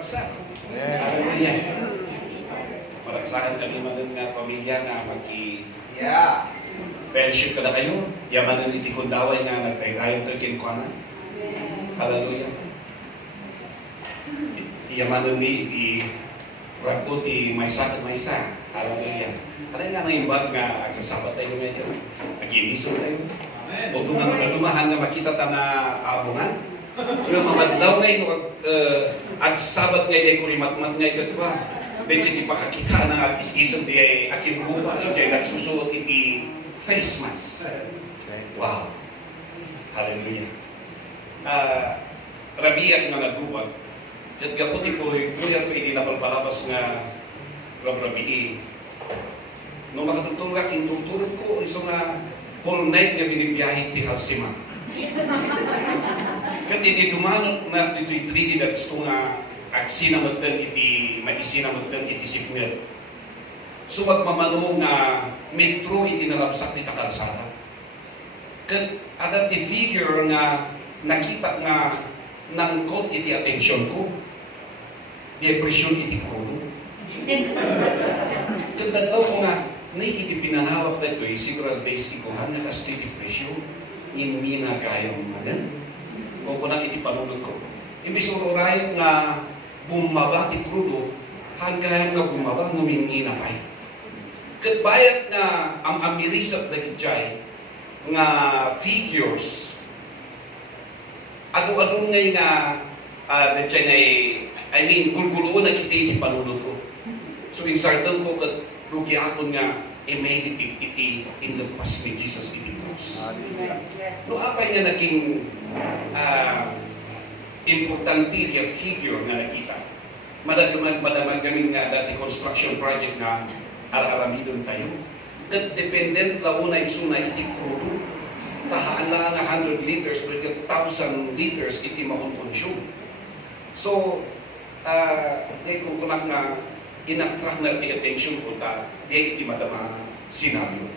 kabsa. Hallelujah. Maragsakan kami man nga pamilya nga fellowship kada kayo. Yaman ng itikundaway nga nagpaygayon to kinkuanan. Hallelujah. Yaman ng iti ragot ti maysa at maysa. Hallelujah. Ano nga nang imbag nga agsasabat tayo medyo. Aginiso tayo. O dumahan nga makita ta na abungan. Kaya mamadlaw ngayon, agsabat ngayon kung imatmat ngayon katwa. Medyo di pakakita ng agis-isang di ay aking bupa. Diyan nagsusuot iti face mask. Wow. Hallelujah. Rabiat nga nagbuwag. At gaputi ko, kuya ko hindi napalpalabas nga rabii. Nung makatutong nga, intutulog ko, isang nga whole night nga binibiyahin ti Halsima. Kat iti dumanot na dito itridi na gusto nga agsinamatan iti, maisinamatan iti sipnel. So magmamano nga metro iti nalabsak ni takalsada. Kat adat ti figure nga nakita nga nangkot iti atensyon ko. Depression iti kulo. Tandadaw ko nga, na iti pinanawak na ito, siguro based ko, hanga kasi depression, inmina kayong magan. Kung kunang iti panulog ko. Imbis urayat nga bumaba ti krudo, hanggang nga bumaba, ngumingina pa. Katbayat nga ang amirisat na kitjay, nga figures, adu-adu ngay nga, gulguloon na kita iti panulog ko. So, insartan ko kat rugi aton nga emeditive iti in the past ni Jesus iti cross. No, apay nga naging importante yung figure na nakita. Madamag kami nga dati construction project na araramidon tayo. Kat dependent la una isuna iti krudo. Tahaan lang nga 100 liters, pero 1,000 liters iti mahon-consume. So, kung kunak na inattract na iti attention ko ta, di iti madama senaryo.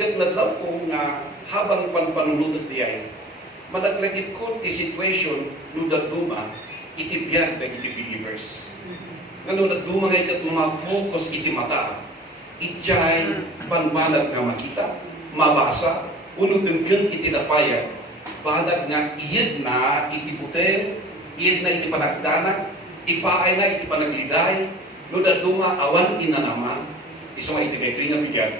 Kat nadlaw ko nga habang panpanunod di ay, malaglagit ko ti situation no daduma iti biyag na iti believers. Nga no daduma nga ikat ma-focus iti mata, itjay banbanag nga makita, mabasa, unod denggan iti napayag, banag nga iyid na iti puter, iyid na iti panagdanak, ipaay na iti panagliday, no daduma awan inanama, isang iti beto nga bigyan.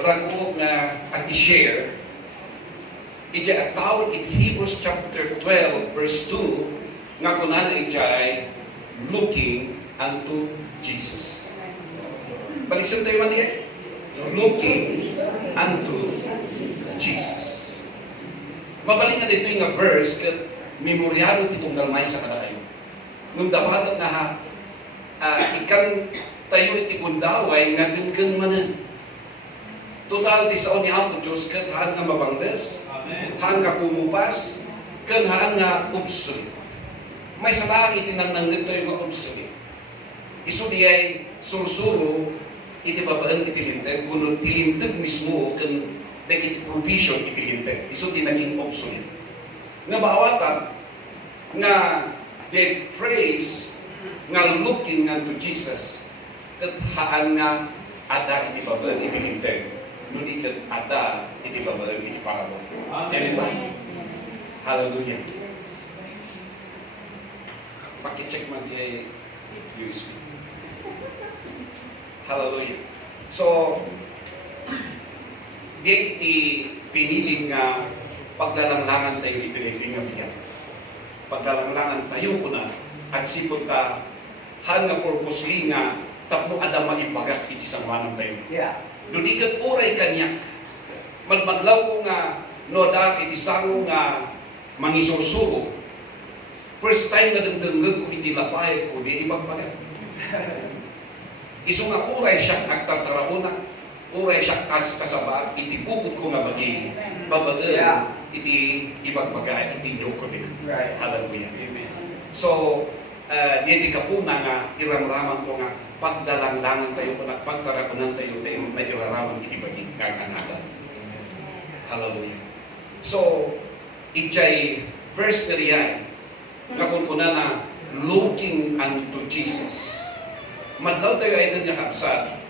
Rago nga at i-share, iti at tawag iti Hebrews chapter 12 verse 2, nga kunan iti looking unto Jesus. Baliksan tayo man niya? Looking unto Jesus. Mabalik nga dito yung verse, kat memoryado itong dalmay sa kadayo. Nung dapat na ikan tayo iti kundaway nga denggan manan. Total ti sao ni Apo Diyos kat haan nga mabangdes, haan nga kumupas, kat haan nga obsolete. May salang iti nang nito yung mga obsolete. Iso di ay sursuro iti babaan iti linteg, kuno tilinteg mismo kan iti provision iti linteg. Iso di naging obsolete. Nga baawatan nga the phrase nga looking unto Jesus, kat haan nga ada iti babaan iti linteg. Nung ikat ada iti babaan iti parabo. Amen ba? Hallelujah. Paki-check man di USB. Hallelujah. So, di iti piniling nga paglalanglangan tayo iti nga biyan. Paglalanglangan tayo ko na at sipot ka han nga purposely nga tapno ada maipagak iti sangwanan tayo. No di kat uray kanyak. Magmadlaw ko nga no da iti sango nga mangisursubo. First time na dengdengeg ko iti lapay ko di ipagpagak. Iso nga uray siya nagtatarauna, uray siya kasaba, iti bukod ko nga maging babagal, iti ibagbaga, iti nyoko din. Hallelujah. So, di kapuna nga, iramraman ko nga, pagdalanglangan tayo ko na, pagtarakunan tayo, na iraraman iti baging kaganagan. Hallelujah. So, itjay verse na riyan, nga kung kuna na looking unto Jesus. Madlaw tayo ay nga kapsat,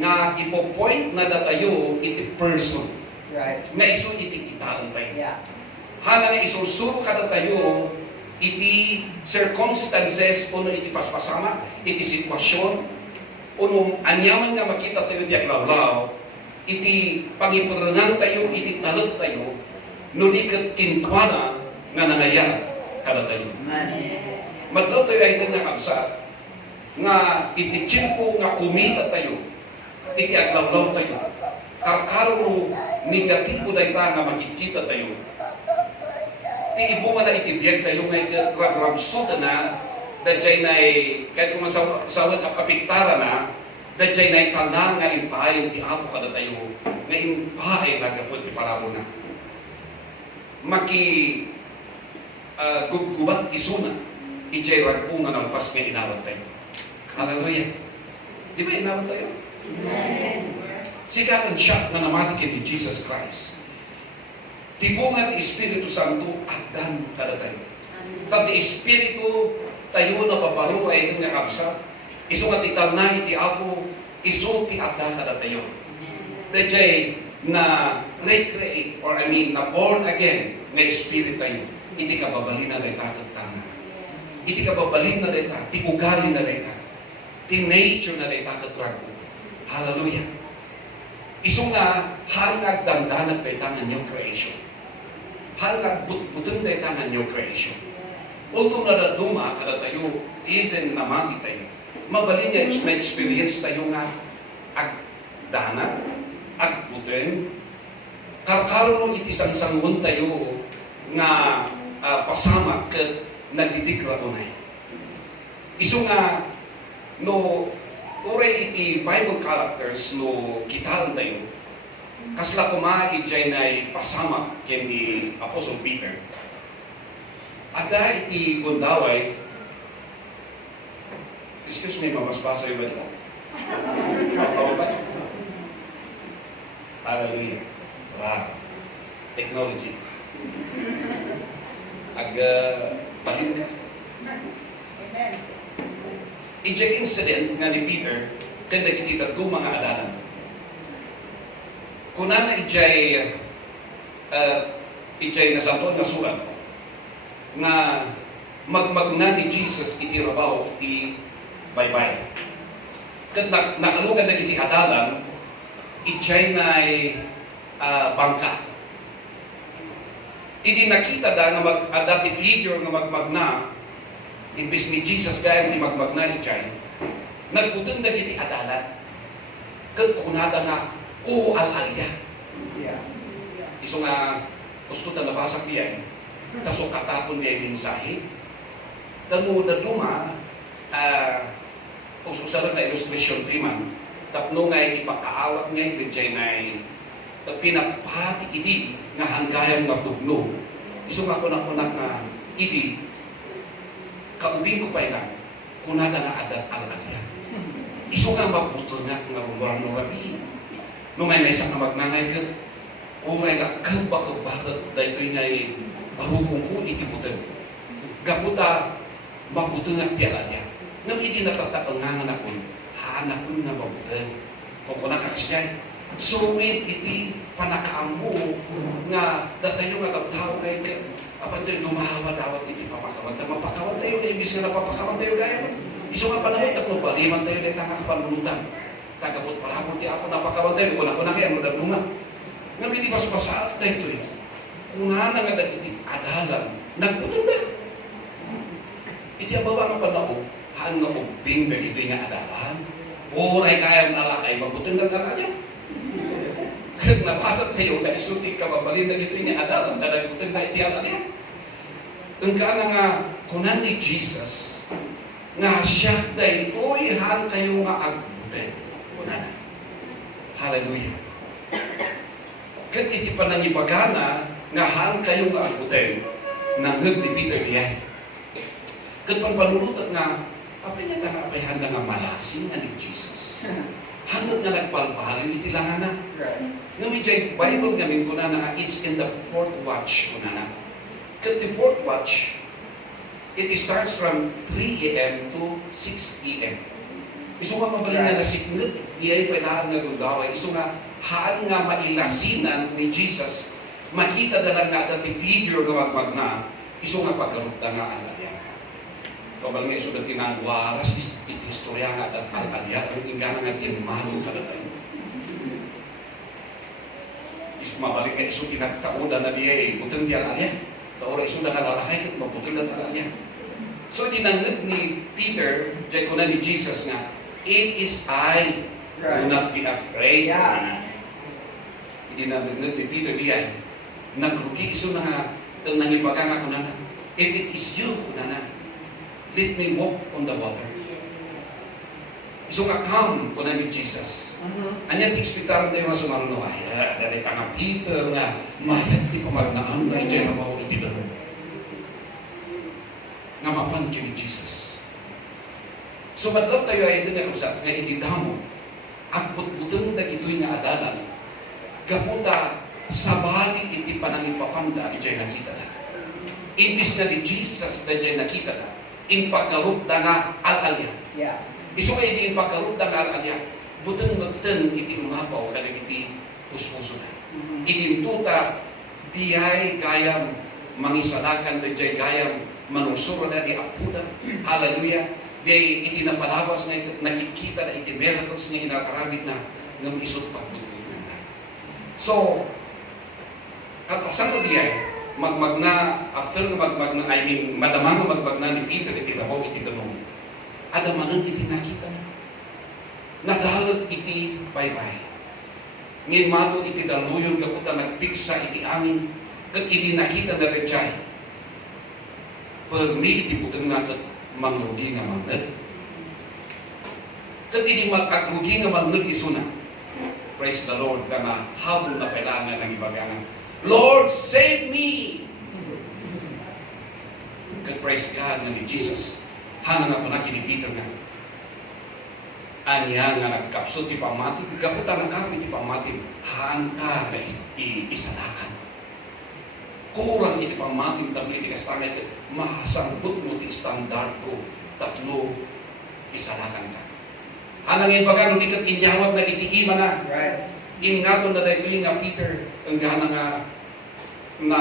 nga ipo-point na datayo iti person. Right. Nga iso iti kitaan tayo. Yeah. Hala nga isusuro kada tayo iti circumstances uno iti paspasama, iti sitwasyon, uno anyaman nga makita tayo iti aglawlaw, iti pangipurangan tayo, iti talot tayo, nulikat kintwana nga nangayar kada tayo. Madlaw tayo ay nga kapsat, nga iti tiyempo nga kumita tayo, iti aglawlaw tayo, karkaro no negatibo na ita nga makikita tayo, ti ibo na itibiyag tayo nga ikarabsot na dadjay na kahit kung masawad apiktara na dadjay na itanda nga impahay ti apo kada tayo nga impahay nagapot ti parabo na maki gubgubat isuna ijay ragpo nga nalpas nga inawat tayo. Hallelujah. Di ba inawat tayo? Sigakan siya na namatikin ni Jesus Christ. Tibungan ti Espiritu Santo agdan kada tayo. Pati Espiritu tayo na paparo ay ito nga kapsa. Iso nga titalnay ti Apo, iso ti agdan kada tayo. Dajay na recreate or na born again nga Espiritu tayo. Iti kababalin na ita katana. Iti kababalin na ita, ti ugali na ita, ti nature na ita katrago. Hallelujah. Iso nga hangag dandanag na ita nga new creation. Hanggang butong na itangan new creation. Although nadaduma kada tayo, even namagi tayo, mabalin niya may experience tayo nga agdana, agbuteng, karkaro no itisang-sangun tayo nga pasama kat nagdidigra unay. Iso nga, no, uray iti Bible characters no kitaan tayo, kasla kumain dyan ay pasama kendi Apostle Peter. Ada iti gundaway, excuse me, mamaspasa yung ba? Matawa ba? Hallelujah. Wow. Technology. Balin ka. Ija incident nga ni Peter, kanda kitita do mga adalan. Kunana ijay nasampuan nga surat nga magmagna ni Jesus iti rabaw iti baybay. Kat nakalugan na iti adalan, ijay na bangka. Iti nakita da nga dati figure nga magmagna, imbis ni Jesus kaya ni magmagna ijay, nagputong na iti adalan. Kat kunada nga, alalya. Yeah. Iso nga, gusto ta nabasak diyan, kaso katapon diyan mensahe. Tamo na duma, usara na illustration priman, tapno nga ipakaawat nga diyan na pinapati idi nga hanggayan nga pugno. Iso nga kunak-kunak nga idi, kaubing ko pa ilang, kunada nga adat alalya. Iso nga mabuto nga rumurang nurabi. Nung may isang na magnangay ka, oray ka bakit dahil ito'y ngay bahukong ko itibutan. Gaputa, mabuto nga piyala niya. Nang hindi natatakangangan ako, hanak ko nga mabutan. Kung ko nakakasiyay, suwit iti panakaam mo nga datayo nga tao kay apa ito'y dumahawad-awad iti papakawad. Na mapakawad tayo, na ibis nga napapakawad tayo gaya. Iso nga panahon, tatlo ba, liman tayo na nakakapanulutan. Tagapot para mo ti ako napakawantay ko na kaya mo dadunga nga hindi paspasaat na ito kung nga nga nagiti adalan nagputanda iti ababa nga panao haan nga ubing ka ito nga adalan oray kaya mo nalakay magputanda nga kanya kaya nabasat kayo na isutik kababalin na ito nga adalan na nagputanda iti adalan ang ka nga kunan ni Jesus nga siya na ito'y haan kayo nga agbuteng. Hallelujah. Kat iti panangibagana nga hang kayo nga aguten nangag ni Peter diyan. Kat panpanulutat nga apay nga nga apay handa nga malasing nga ni Jesus. Hangad nga nagpalpahalin iti langana. Nga medyo Bible nga min na it's in the fourth watch kuna na. Kat the fourth watch It starts from 3 a.m. to 6 p.m. Iso nga mabalingan na siknit, di ay pailahan nga gundaway. Iso nga, haan nga mailasinan ni Jesus, makita na lang nga dati figure nga magmagna, iso nga pagkarupta nga ang alya. Kabal nga iso na tinangwaras, istorya nga at ang alya, ang ingana nga tinmano ka na tayo. Iso mabalik nga iso tinagtauda na diya eh, butang diya alya. Taora iso na kalalakay kat mabutang na alya. So dinanggit ni Peter, diyan ko na ni Jesus nga, it is I. Do not be afraid. Hindi na ni Peter diyan. Nagrugi iso na nga, nangibaga nga ko na if it is you, na let me walk on the water. Iso nga come ko na ni Jesus. Anya ti ekspektaran tayo nga sumaruno. Ay, dali ka nga Peter nga, mayat ti pamarunaan na iti na bawa iti dalong. Nga mapan ki ni Jesus. So madlap tayo ay ito nga usap, nga itidamo, agbut-butang na ito'y nga adanan, gaputa sa balik iti panangipapanda, ito'y nakita na. Imbis na ni Jesus na ito'y nakita na, impagkarup na nga al-alya. Iso nga iti impagkarup na nga al-alya, butang-butang iti umapaw, kanang iti puspuso na. Itintuta, diyay gayam, mangisalakan na diyay gayam, manusuro na di apuda, hallelujah. Di iti napalabas na nakikita na iti miracles na inakaramid na ng isot pagbutunan na. So, katasan ko diya, magmagna, after magmagna, I mean, madamang magmagna ni Peter, iti labaw, iti damong. Adamanan iti nakita na. Nadalag iti bye-bye. Ngayon mato iti daluyon kaputa nagpiksa iti angin, kat iti nakita na rejay. Permi iti butang nakat mangrugi nga mangned. Kat iti magkagrugi nga mangned isuna. Praise the Lord, kana habol na kailangan ng ibagangan. Lord, save me! Kat praise God na ni Jesus. Hanang ako na kini Peter nga. Anya nga nagkapsot ti pamati, gaputa na kami ti pamati, haan ka na isalakan. Kurang iti pamati, tabi iti kastangay, mahasambot mo ti standard ko, tatlo, isalakan ka. Hanang yung baga, hindi kat inyawat na iti ima na. Right. Ingato na dahito yung nga Peter, ang gana nga, na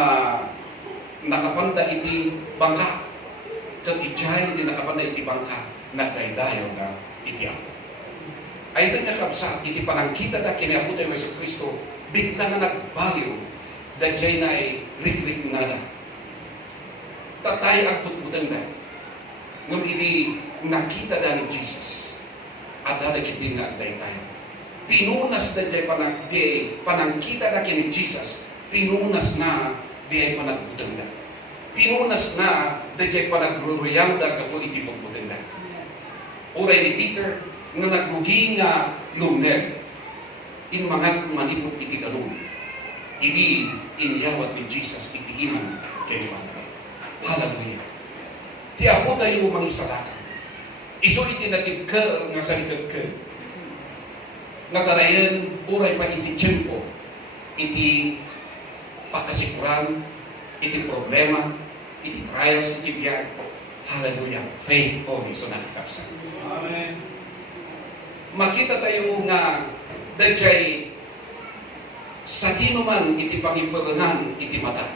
nakapanda iti bangka. Kat ijay, hindi nakapanda iti bangka, nagdaydayo na iti ako. Ay ito nga kapsa, iti panangkita na kinabutan mo sa Kristo, bigla nga nagbaliw, dahil na ay rik-rik nga na. Tatay ang putbutan na. Nung iti nakita na ni Jesus, at dalagit din nga dahil tayo. Pinunas na dahil panangkita na kini Jesus, pinunas na dahil panagbutan na. Pinunas na dahil panagruruyaw na kapag iti pagbutan na. Uray ni Peter, nga nagrugi nga lumner, in mga manipot iti dalong. Idi inyawat ni Jesus iti iman kay Iwana. Hallelujah. Ti ako tayo mangisalakan. Iso iti nagigker nga sa likagker. Nagarayan, uray pa iti tiyempo, iti pakasikuran, iti problema, iti trials, iti biyag. Hallelujah. Faith o iso nakikapsan. Amen. Makita tayo nga dajay sa dinuman iti pangipurangan iti mata.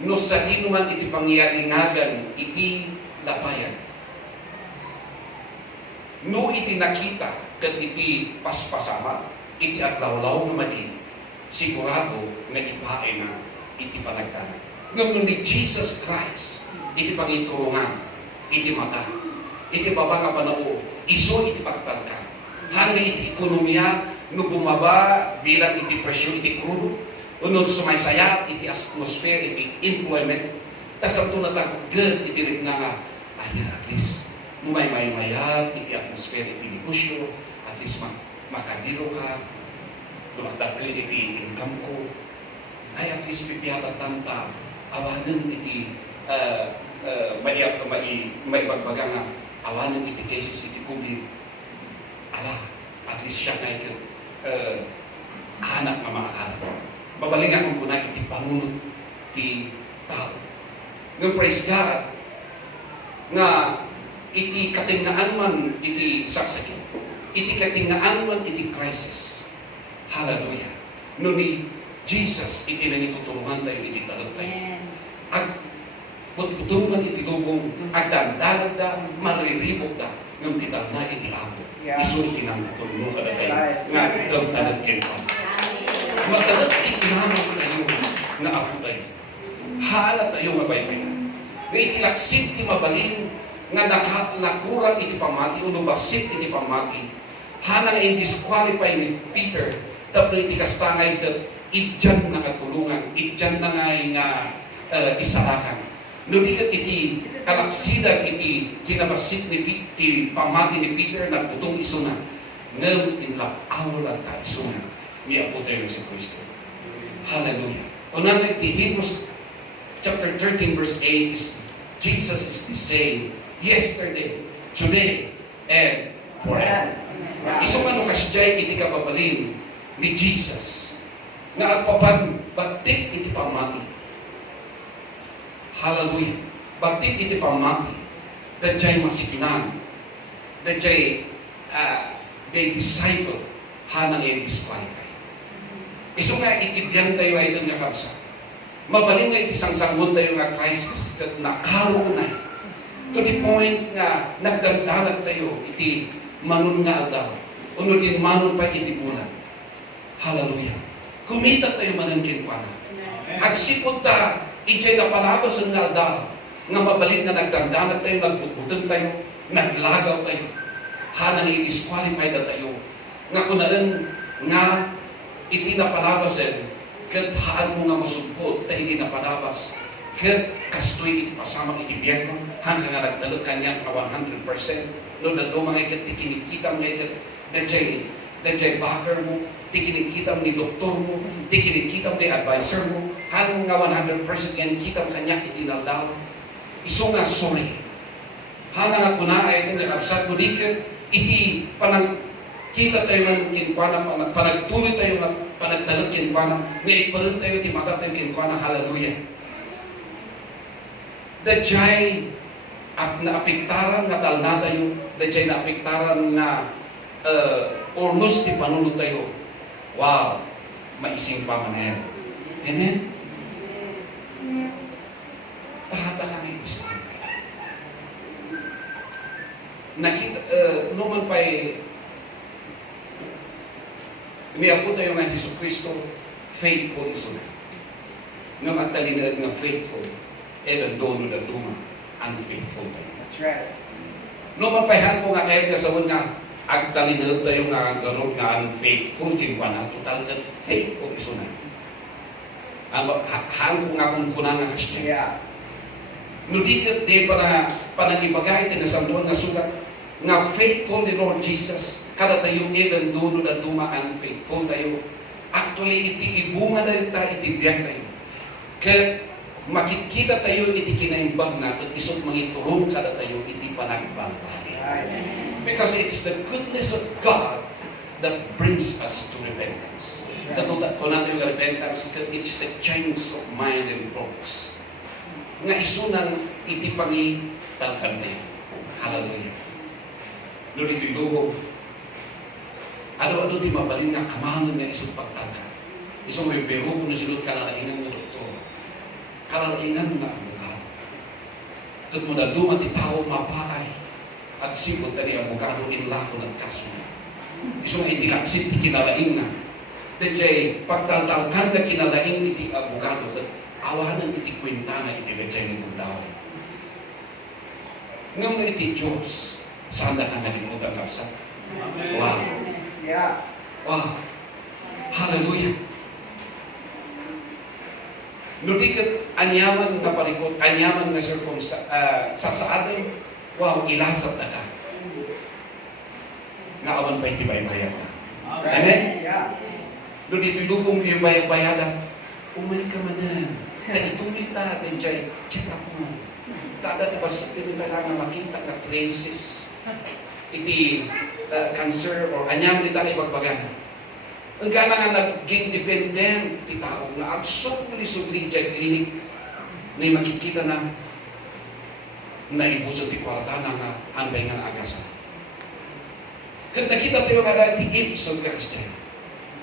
No sa dinuman iti pangyalingagan iti lapayan. No iti nakita kat iti paspasama iti aglawlaw naman sigurado nga ipae na iti panagdanan. Ngam ni Jesus Christ iti pangiturungan iti mata. Iti baba nga panao, iso iti pagtangkan. Hanggang iti ekonomiya, no bumaba bilang iti presyo, iti krudo, unod sumaysayat, iti atmosphere, iti employment, tas ang tunatag, good, iti rin nga, ay, at least, mumay-mayat, iti atmosphere, iti negosyo, at least makadiro ka, lumakdagkri iti income ko, ay, at least, pipiyatan tanta, awanan iti, may bagbaga nga, awanan iti cases, iti kubli, ala, at least siya na iti anak na mga karpo. Babalingan kung kunay iti pangunod ti tao. Ngayon, praise God, nga iti katingaan man iti saksakit, iti katingaan man iti crisis. Hallelujah. No ni Jesus iti nanitutulungan tayo iti dalag tayo. At putulungan iti lubong at dandalag da, mariribok da ng tital na iti amo. Iso iti nang natulungan ka na tayo nga itaw dalag kinpan. Matalag iti naman tayo nga ako tayo. Hala tayo mabaybayan. Nga iti laksit iti mabalin nga nakurang iti pamati o nubasit iti pamati. Hanang i-disqualify ni Peter tapos iti kastangay kat idyan na katulungan, idyan na nga isarakan. No di kat iti kalaksidan iti kinabasit ni pamati ni Peter na putong isuna. Ngam tinlapaw lang ta isuna ni Apo tayo si Kristo. Hallelujah. Unan iti Hebrews chapter 13 verse 8 is Jesus is the same yesterday, today, and forever. Isong ano kasyay iti kapabalin ni Jesus na agpapan batik iti pamati. Hallelujah. Batik iti pamati. Dadjay masikinan. Dadjay they disciple hanang i-disqualify. Isong nga itibiyang tayo ay itong nakabsa. Mabaling nga iti sangsangon tayo nga crisis kat nakaroon na. To the point nga nagdandalag tayo iti manon nga aldaw. Uno din manon pa iti bulan. Hallelujah. Kumita tayo manangkin pa na. Agsipod ta, iti na palabas ang nga aldaw. Nga mabaling nga nagdandalag tayo, nagbutbutang tayo, naglagaw tayo. Hanang i-disqualify na tayo. Nga kunaan nga iti na palabasan kat haan mo nga masumpot ta iti na palabas. Kat kastoy iti pasamang iti biyerno hanggang nga nagdalot kanya na 100%. No na do mga ikat tikinikita mo ikat dadjay backer mo, tikinikita ni doktor mo, tikinikita ni advisor mo, hanggang nga 100% yan kita kanya iti naldaw. Iso nga sorry. Hanggang nga kunay iti nalabsat mo dikat iti panang kita tayo ng kinkwana, panagtuloy tayo ng panagdalag kinkwana, naiparin tayo, timata tayo kinkwana, hallelujah. Dadjay naapiktaran nga talna tayo, dadjay naapiktaran nga ornos ti panunod tayo. Wow, maising pa man yan. Amen? Tahata nga ngayon isa. Nakita, naman pa'y Umiyapo tayo nga Hesus Kristo, faithful iso na. Nga magtalinad nga faithful, ang dono na duma, unfaithful tayo. That's right. No mapayhan ko nga kayo nga sa nga, agtalinad tayo nga garot nga unfaithful, kinwa na, total nga faithful iso na. Han ko nga kung kuna nga kasya. Yeah. No di ka di para panagibagay tayo na samtuan nga sugat, nga faithful ni Lord Jesus, kada tayo ilan duno na dumaan faithful tayo. Actually, iti ibunga na rin tayo, iti biyag tayo. Kaya makikita tayo, iti kinaimbag na, at isot mangiturong kada tayo, iti panagbabali. Because it's the goodness of God that brings us to repentance. Katutat ko natin yung repentance, it's the change of mind and thoughts. Nga isunan, iti pangitalkan tayo. Hallelujah. Lord, ito'y lugog. Ano-ano di mabalin nga kamangan nga isang pagtangka. Isang may biro kung nasilot kalalaingan nga doktor. Kalalaingan nga abogado. Ito't mo na dumat itao mapalay. At sipot na ni abogado inlako ng kaso niya. Isang hindi laksit ti kinalain na. Diyay pagtaltalkan na kinalain iti abogado. Awanan iti kwentana iti lejay ng bundaway. Ngam na iti Diyos. Saan na ka nalimutan kapsa? Wow. Yeah. Wow. Hallelujah. Nudikat anyaman na parikot, anyaman na sa atin, wow, ilasap na ka. Nga awan pa iti baybayad na. Amen? Yeah. Nudito'y lubong yung baybayad umay ka manan. Ituloy ta, tenjay, check up mo. Tada tabas sa kailangan makita na places. Iti cancer or anyang di tayo ipagbagana. Ang gana nga naging dependent ti tao na absolutely sugli dyan klinik na makikita na naibusot ti kwarta na nga hanbay nga agasa. Kat nakita tayo nga ti episode ka kasya.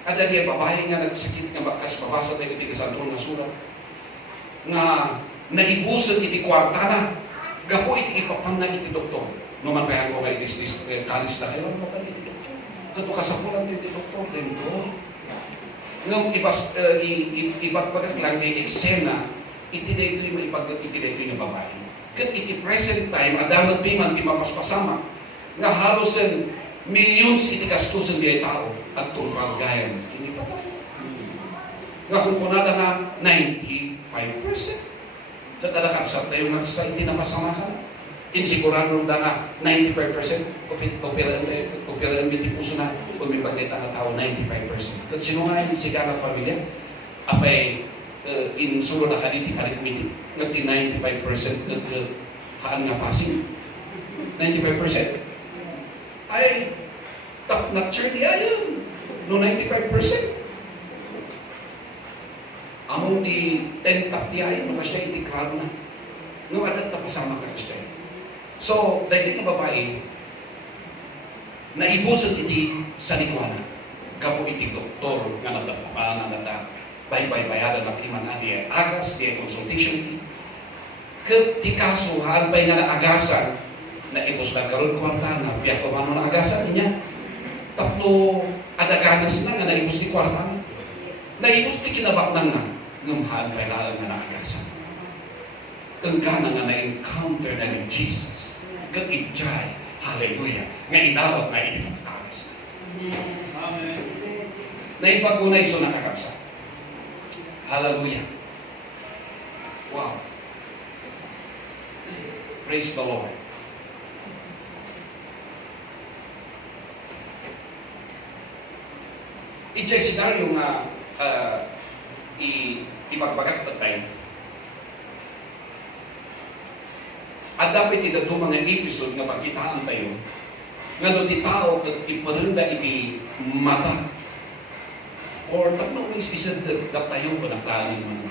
Ada diya babae nga nagsakit nga makas babasa tayo iti kasantong nga surat. Nga naibusot iti kwarta na gapo iti ipapang na iti doktor. Naman kaya ko kay business kalis na kayo, ano pa iti doktor? Kato kasapulan iti doktor, dito. Ngam ibat pagkat lang di eksena, iti dito yung iti dito yung babae. Kat iti present time, adamat piman ti mapaspasama, nga halosen millions iti kastusan di tao at tulpang gayam. Hindi pa tayo. Nga kung kunada nga 95%. Tatada kapsat tayo nga sa iti napasama ka na. Insigurado na nga 95%. Operahan biti puso na umipagkita nga tao 95%. Kat sino nga yung siga na familia? Apay insulo na kaniti arithmetic. Nagti 95% nagkaan nga passing. 95%. Ay, top notcher di ayan. No 95%. Among di 10 top di ayan. No kasya iti crowd na. No adat na pasama ka kasya. So, dahil yung babae, naibusot iti sa likwana. Kapo iti doktor nga nagdapaman na bay-bay-bayaran na iman adi agas, di consultation fee. Kat ti kaso, hanpay nga na agasan, naibos lang karon kwarta na piyak pamano na agasan niya. Tapno adaganas na nga naibos ni kwarta na. Naibos ni kinabaknang na, ngamahan pa'y lalang nga na agasan. Tengkana nga na-encounter na ni Jesus. Kat-ijay, hallelujah, nga inawat na iti pagkakas. Amen. Naipagunay so nakakapsa. Hallelujah. Wow. Praise the Lord. Ijay senaryo nga ipagbagat na tayo. At dapat ito mga episode nga pagkitaan tayo nga no ti tao kat iparenda iti mata or tapno isisad na tayo pa nagtanin man.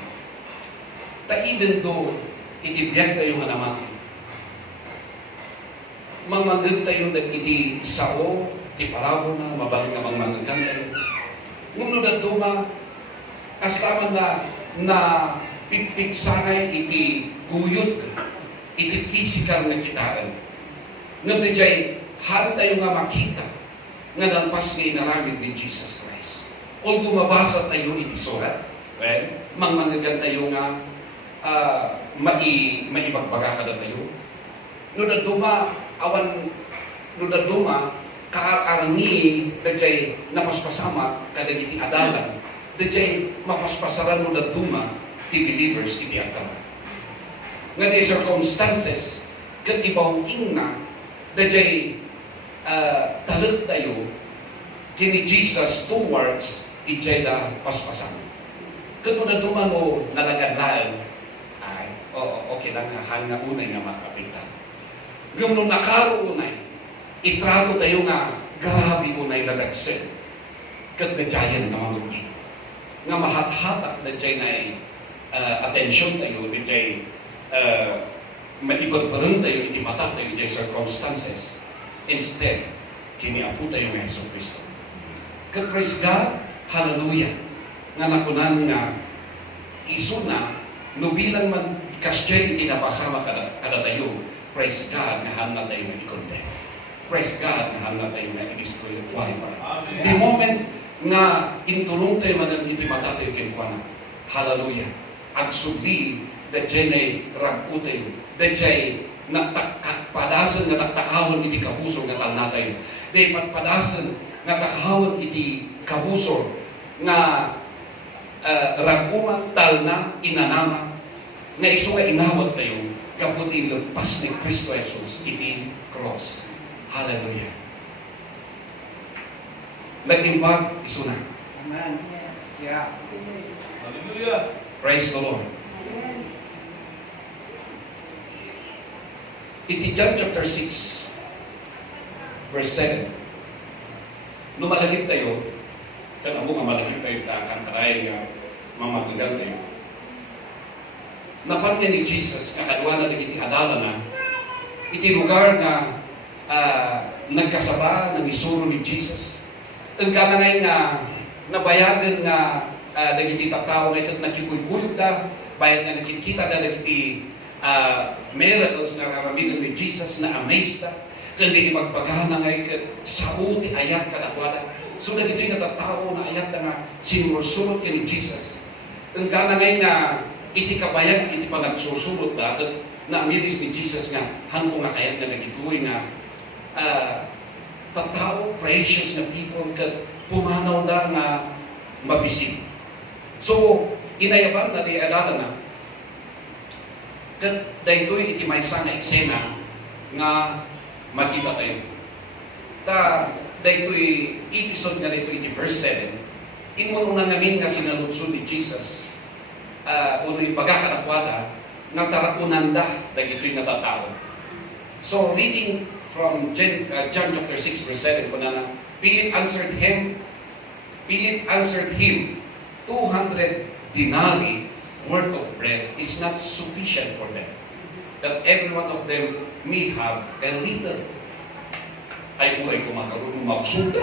Ta even though iti biyag tayo nga namati mamagad tayo na iti sao ti parabo na mabalik nga mangmagagan tayo nguno na duma kastaman na pipiksanay iti guyot iti physical na kitaran. Nga medjay, hari tayo nga makita nga nalpas nga inaramid ni Jesus Christ. Although mabasa tayo iti surat, well, mangmanggagan tayo nga maibagbaga ka na tayo. No na duma, kaarangi, medjay napaspasama kada iti adalan, medjay mapaspasaran no na duma, ti believers iti ataman. Nga di circumstances kat ibang ina dajay talit tayo kini Jesus towards ijay da paspasan. Kat na duman mo nalaganlaan ay okay lang hanga unay nga makapitan. Gumno nakaro unay itrato tayo nga grabe unay nadagsen kat dajayan nga mamugi nga mahathatak dajay na attention tayo dajay malibag-parang tayo iti mata tayo dyan circumstances. Instead, kiniapo tayo ng Yesu Cristo. God, praise God, hallelujah. Nga nakunan nga isuna, no bilang man kasya iti napasama kada tayo, praise God, nga hana tayo na i-condemn. Praise God, nga hana tayo na i-disqualify. The moment nga intulong tayo man iti mata tayo kinuana, hallelujah. Agsubli, dajay na ragu tayo, dajay padasan nga taktakawon iti kabusor nga kalna tayo, dajay padasan nga takawon iti kabusor nga raguman, talna, inanama, nga iso nga inawat tayo, kapag ilagpas ni Kristo Jesus iti cross. Hallelujah. Nagtimbag, iso na. Amen. Yeah. Hallelujah. Praise the Lord. Iti John chapter 6, verse 7. Nung malagip tayo, kaya mo nga malagip tayo kantaray nga mamagagal tayo. Napan niya ni Jesus, kakadwa na nagiti adala na, iti lugar na nagkasaba ng isuro ni Jesus. Ang kanangay nga nabayagan nga nagiti tao nga ikat nakikuykulog da, bayad nga nakikita na nagiti miracles na naraminan ni Jesus na amazed da, kundi magpagana nga ikat sa uti ayat ka na wala. So nagiti nga tao na ayat na nga sinusunod ka ni Jesus. Ang kanangay nga iti kabayag iti pa nagsusunod da, na amiris ni Jesus nga hangko nga kayat nga nagituloy nga tao, precious na people kat pumanaw na nga mabisig. So, inayaban na di alala na kat daytoy iti maysa nga eksena nga makita tayo. Daytoy episode nga daytoy iti verse 7. Ingon na namin nga sinaludsod ni Jesus uno ibaga kadakwada nga tarakunan da dagitoy nga tao. So, reading from John chapter 6 verse 7 po na Philip answered him 200 denarii worth of bread is not sufficient for them, that every one of them may have a little. Ay uray ko makaroon magsuda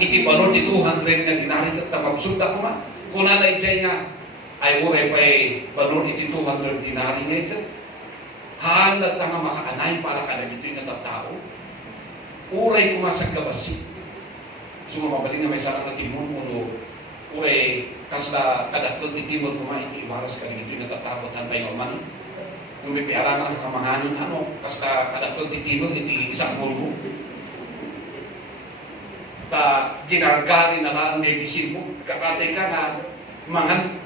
iti panor ti 200 nga denarii kat magsuda ko ma kuna na ijay nga ay uray pa'y panor iti 200 denarii nga ikat handag na nga makaanay para kada dito yung natatao. Uray kumasag kabasi. So mapabalin nga may sarang na timon uno. Uray kasla kadaktal ti timon kuma iti ibaras ka dito yung natatao at hanpay norman. Kung may piara nga nakamanganin kasla kadaktal ti timon iti isang pulbo. Ginargari na lang may bisin mo. Kakatay ka nga mangan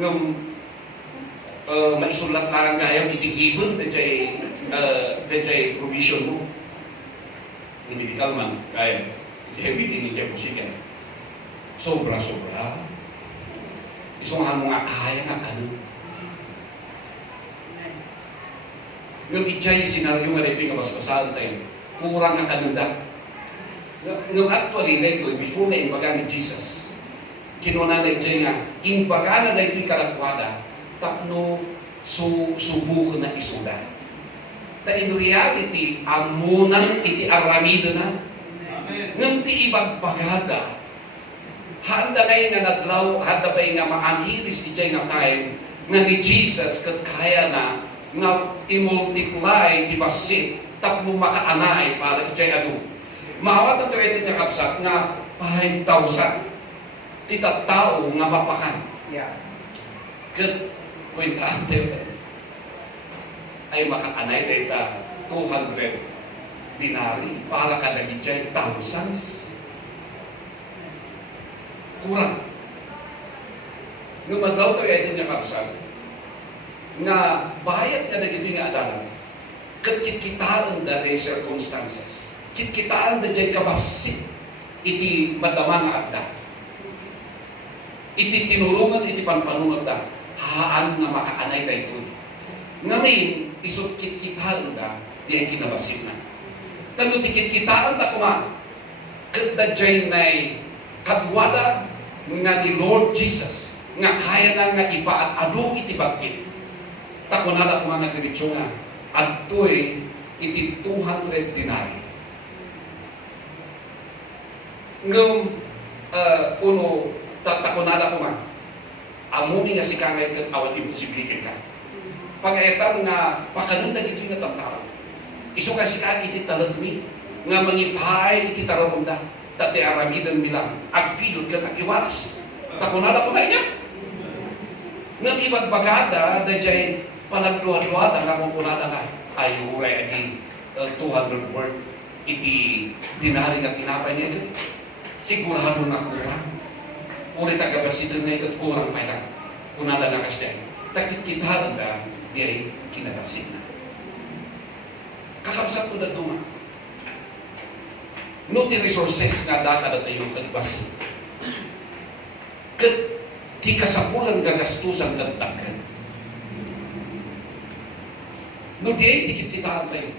ng maisulat lang gayam itigibon dajay provision mo. Yung medical man, gayam heavy din iti musikan. Sobra. Isong nga mga kaya nga ano. Yung ijay senaryo nga dito yung kabasbasan tayo, kurang nga kanunda. Nung actually na ito, before na imbaga ni Jesus, kinuna na ijay nga, imbaga na ito yung kalakwada, tapno subukan na isuda. In reality, amunan iti aramido na. Nung ti ibagbagada, handa kayo nga nadlaw, handa pa nga maagiris iti nga time, nga ni Jesus kat kaya na nga i-multiply ti basit, tapno makaanay para iti adu. Maawat na tuwede nga kapsat nga 5,000 ti tattao nga mapakan. Yeah. Kat kwentante ay makaanay data 200 dinari para kada gitjay thousands. Kurang. Nung madlaw to ay nga kapsat nga bayad nga dagito nga adalan kat kitkitaan da rin circumstances. Kitkitaan da dyan kabasit iti madama nga adda. Iti tinurungan iti panpanunod da haan nga makaanay da ito. Ngamin, isot kitkitaan da di ay kinabasit na. Tano tikitkitaan da kuma kat da dyan na'y kadwada nga ni Lord Jesus nga kaya na nga ipaat adu iti bagkit. Takunada kuma nga diretso nga adtoy iti 200 dinari. Ngam uno takunada kuma amuni nga si kangay kat awat imposibilikin ka. Pag-etam nga pakanunda dito nga tao. Iso ka si kang iti talagmi nga mangipahay iti taramunda. Dati aramidan milang agpidod ka ng iwaras. Takunada kuma niya. Ngam ibagbagada da dyan panagluha-luha nga kukunada nga ay uray ati 200 word iti dinari nga tinapay niya dyan. Sigurado na kurang. Uri tagabasitan na ito kurang may lang. Kunada na kasya. Takikitahan da di ay kinabasit na. Kakabsat ko na duma. No ti resources nga daka na tayo katbasit. Kat di kasapulan gagastusan katagkan. No di ay tikititahan tayo.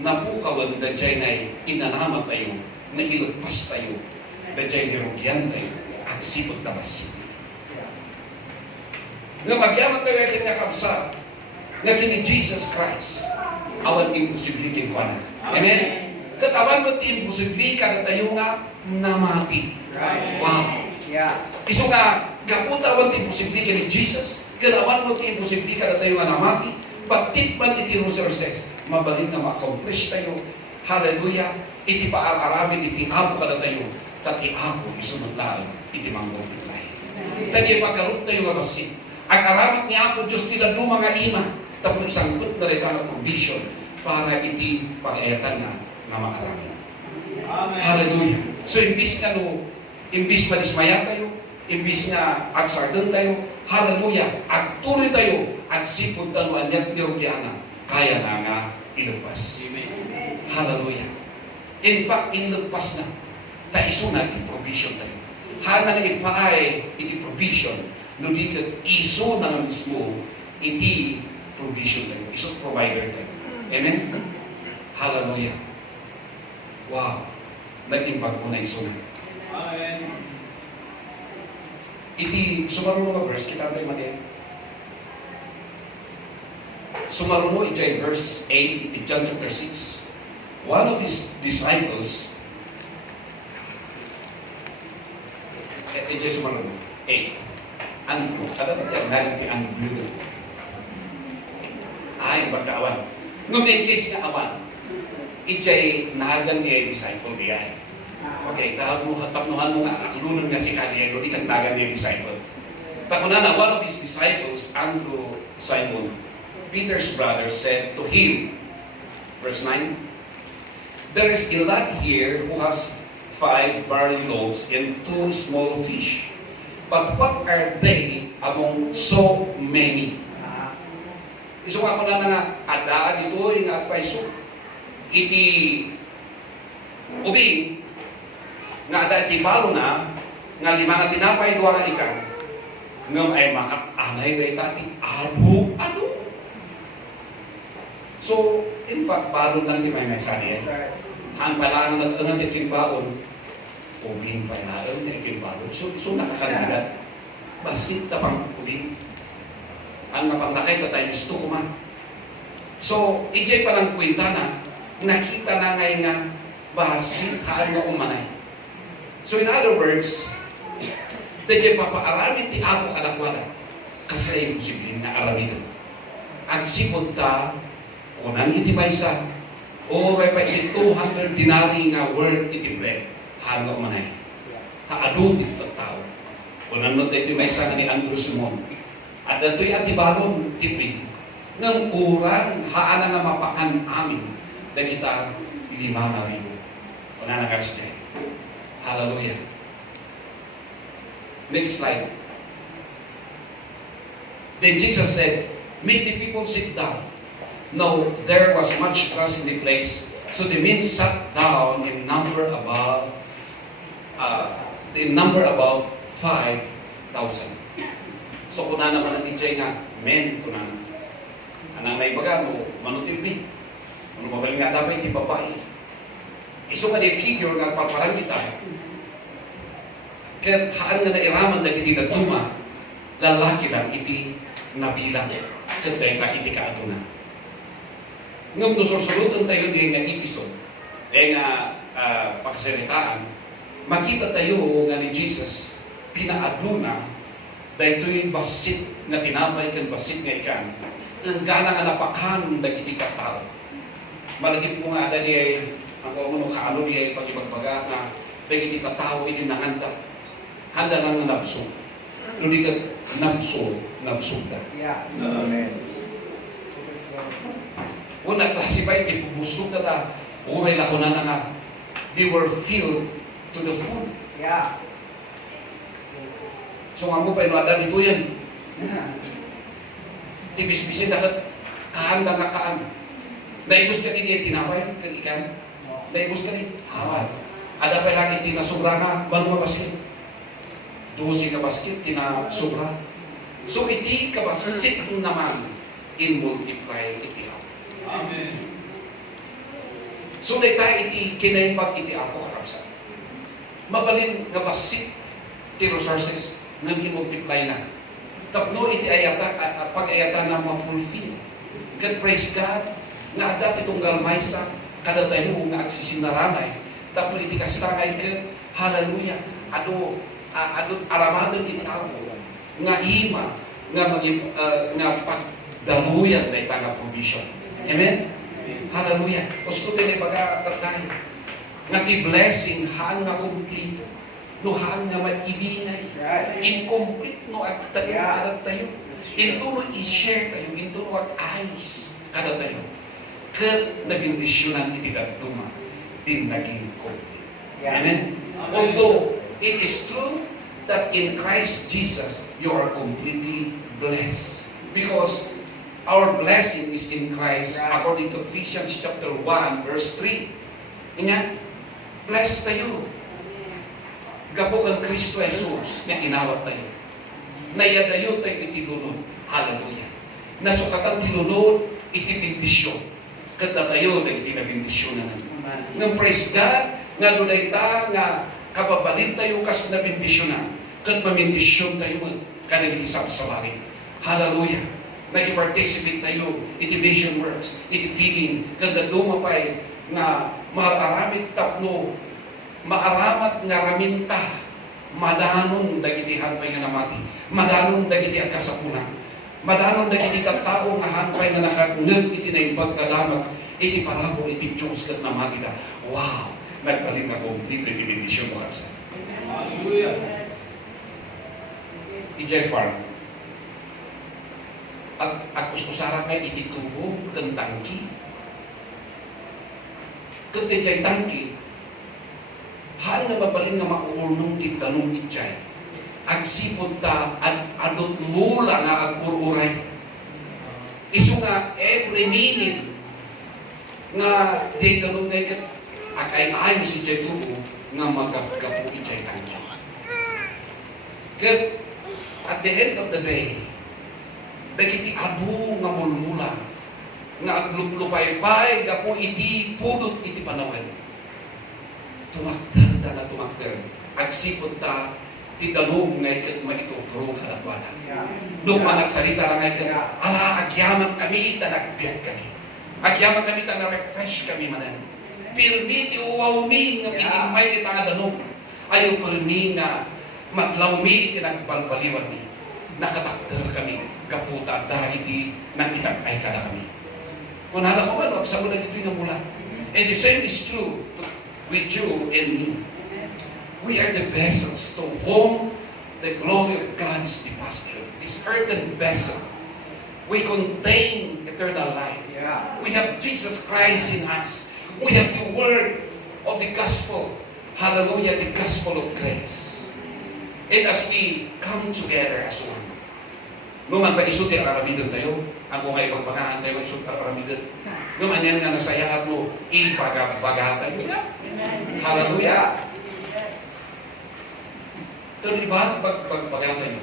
Napukawan da dyan ay inanaman tayo, na ilagpas tayo, da dyan nirugyan tayo, at sipag na basit. Nga magyaman tayo ay kinakabsa, nga kini Jesus Christ, awan imposibility ko na. Amen? Kat awan mo ti imposibility ka na tayo nga namati. Right. Wow. Yeah. Iso nga, gaputa awan ti imposibility ni Jesus, kat awan mo ti imposibility ka na tayo nga namati, batit man iti resources, mabalin na ma-accomplish tayo. Hallelujah. Iti paararamin, iti apo ka na tayo, kat iapo isunod lang, iti manggong-itlay. Tadi pagkarot tayo nga basit. Ang aramat ni Apo Diyos nila do mga ima, tapos isang put na rin na provision para iti pag-ayatan na makaramin. Amen. Hallelujah. So, imbis madismaya tayo, imbis nga agsardon tayo, hallelujah, agtuloy tayo, agsipod tayo, anyat nirugyan kaya na nga ilagpas. Amen. Hallelujah. In fact, ilagpas na, taiso na iti provision tayo. Hana nga ipaay iti provision, no di ka iso na nga mismo iti provision tayo, iso provider tayo. Amen? Hallelujah. Wow. Nag-impact mo na iso na. Amen. Iti, sumaruno nga verse, kita tayo mali. Sumaruno iti verse 8, iti John chapter 6. One of his disciples, iti sumaruno, 8. Andrew, kada ba yan? Narin ti Andrew. Ay, pagkaawan. Nung in case nga awan, iti nahagan niya disciple niya. Okay, tapnuhan mo nga, lunan nga si Kadiego, di kang nagan niya disciple. Takunan na, one of his disciples, Andrew Simon, Peter's brother, said to him, verse 9, there is a lad here who has 5 barley loaves and 2 small fish. But what are they among so many? Iso nga ko na nga, adaan ito, yung at paiso. Iti ubing, nga ada iti balo na, nga lima nga tinapay, duwa nga ikan. Ngam ay makat-anay na itati, ano? So, in fact, balo lang di may mensahe. Han pala nga nag-angat ikin baon, ubing pa na ikin baon. So nakakandidat. Basit na pang ubing. Ang napanglakay na tayo gusto ko man. So, ijay pa ng kwenta na, nakita na ngayon nga, basit haan nga umanay. So, in other words, ijay papaaramit ti ako kanakwala, kasi ay posibleng na aramitan. Ang sipod ta, kunang iti maysa, o may pa iti 200 dinari nga worth iti bread, haan nga umanay. Haadong iti tao. Kunang not iti maysa nga ni Andrew Simon, at dato'y atibalong tipid, ng kurang haan na nga mapakan amin na kita 5,000. Kuna na guys niya. Hallelujah. Next slide. Then Jesus said, make the people sit down. No, there was much grass in the place, so the men sat down in number about 5,000. So kuna naman ang ijay nga, men, kuna na. Anang may baga, manutibli. Ano mabalik nga dapat, iti babae. Iso nga di figure nga parang kita. Kaya haan nga nairaman na iti nagtuma, lalaki lang iti nabilang. Kaya ka iti kaaduna. Ngam nusursurutan tayo din nga episode, nga pagsalitaan, makita tayo nga ni Jesus, pinaaduna, dahil ito'y basit na tinapay kang basit nga ikan, ang gana nga napakan na iti katao. Malagip mo nga dahil ang kumunong kaano niya pag-ibagbaga na dahil iti katao iti nanganda. Handa lang nga nabsog. Nung di ka nabsog na. Yeah. Amen. Una klase ba iti pubusog na ta, uray lakonan na nga, they were filled to the full. Yeah. So nga mo pa inuada dito yan. Tibis-bisin na kaan lang nga kaan. Naibos ka din tinapay, kagikan. Naibos ka din, hawad. Ada pa lang itinasubra nga, balo ka basket. 12 ka basket, tinasubra. So iti ka basket naman, in multiply iti ako. Amen. So dayta iti kinaimpag iti ako karapsa. Mabalin nga basket ti resources nang i-multiply na. Tapno iti ayata, pag-ayata na ma-fulfill. God praise God, nga adap itong galmaysa kada tayo nga agsisinaranay tapos iti kasangay ka hallelujah ado aramadon iti ako nga hima nga maging nga pagdaluyan na itang provision. Amen? Hallelujah. Gusto din baga tayo nga ti-blessing haan nga kumplito no haan nga maibingay incomplete no at tayo kada tayo ito no i-share tayo ito no at ayos kada tayo kat nabindisyonan iti daduma din naging complete. Amen? Although it is true that in Christ Jesus you are completely blessed because our blessing is in Christ according to Ephesians chapter 1 verse 3. Inya, blessed tayo. Gapo kang Kristo Jesus nga tinawag tayo. Nayadayo tayo itilunod. Hallelujah. Nasukatan tilunod iti bendisyon. Kada tayo na iti nabindisyon na naman. Nga praise God, nga dunay ta, nga kababalin tayo kas nabindisyon na. Kad mamindisyon tayo kada iti sabsabari. Hallelujah. Nag-participate tayo iti vision works, iti feeding, kada dumapay nga maaramit tapno, maaramat nga raminta, madanon dagiti hanpay nga namati, madanon dagiti agkasapunan, madanon dagiti tattao nga hanpay nga nakangeg iti naimbag kadamat, iti parabol iti Diyos kat namati da. Wow! Nagbalik ako dito iti bendisyon mo kapsa. Hallelujah. Ijay Farm. At usara kay iti tubo ken tangki. Ket ijay tangki. Hal nga mabalin nga makuulnong ti tanong ijay. Agsipod ta adot mula nga agpururay. Isu nga every minute nga di tanong na akay ayos ijay tubo nga magagapo ijay tangki. Ket at the end of the day, dagiti adu nga mulmula nga aglupay-pay gapo iti pudot iti panawen. Tumakdan na tumakdan. Agsipod ta ti dalog nga ikat maituturo kalakwada. Nung managsalita lang ikat, ala agyaman kami ta nagbiyak kami. Agyaman kami ta na-refresh kami manan. Pirmi ti uwawmi nga pinimay ti nga dalog. Ayaw pirmi nga maglawmi iti nagbalbaliwan mi. Nakatakder kami kaputa dahil di nangitagpay ka na kami. Kung hala ko ba, sa muna dito yung mula. And the same is true with you and me. We are the vessels to whom the glory of God is deposited. This earthen vessel, we contain eternal life. We have Jesus Christ in us. We have the word of the gospel. Hallelujah, the gospel of grace. And as we come together as one, numan ba isut yung aramidon tayo? Ako nga ipagpagahan tayo, isut ang aramidon. Numan yan nga nasayaan mo, ipagabaga tayo. Hallelujah! Ito iba, pagbaga tayo.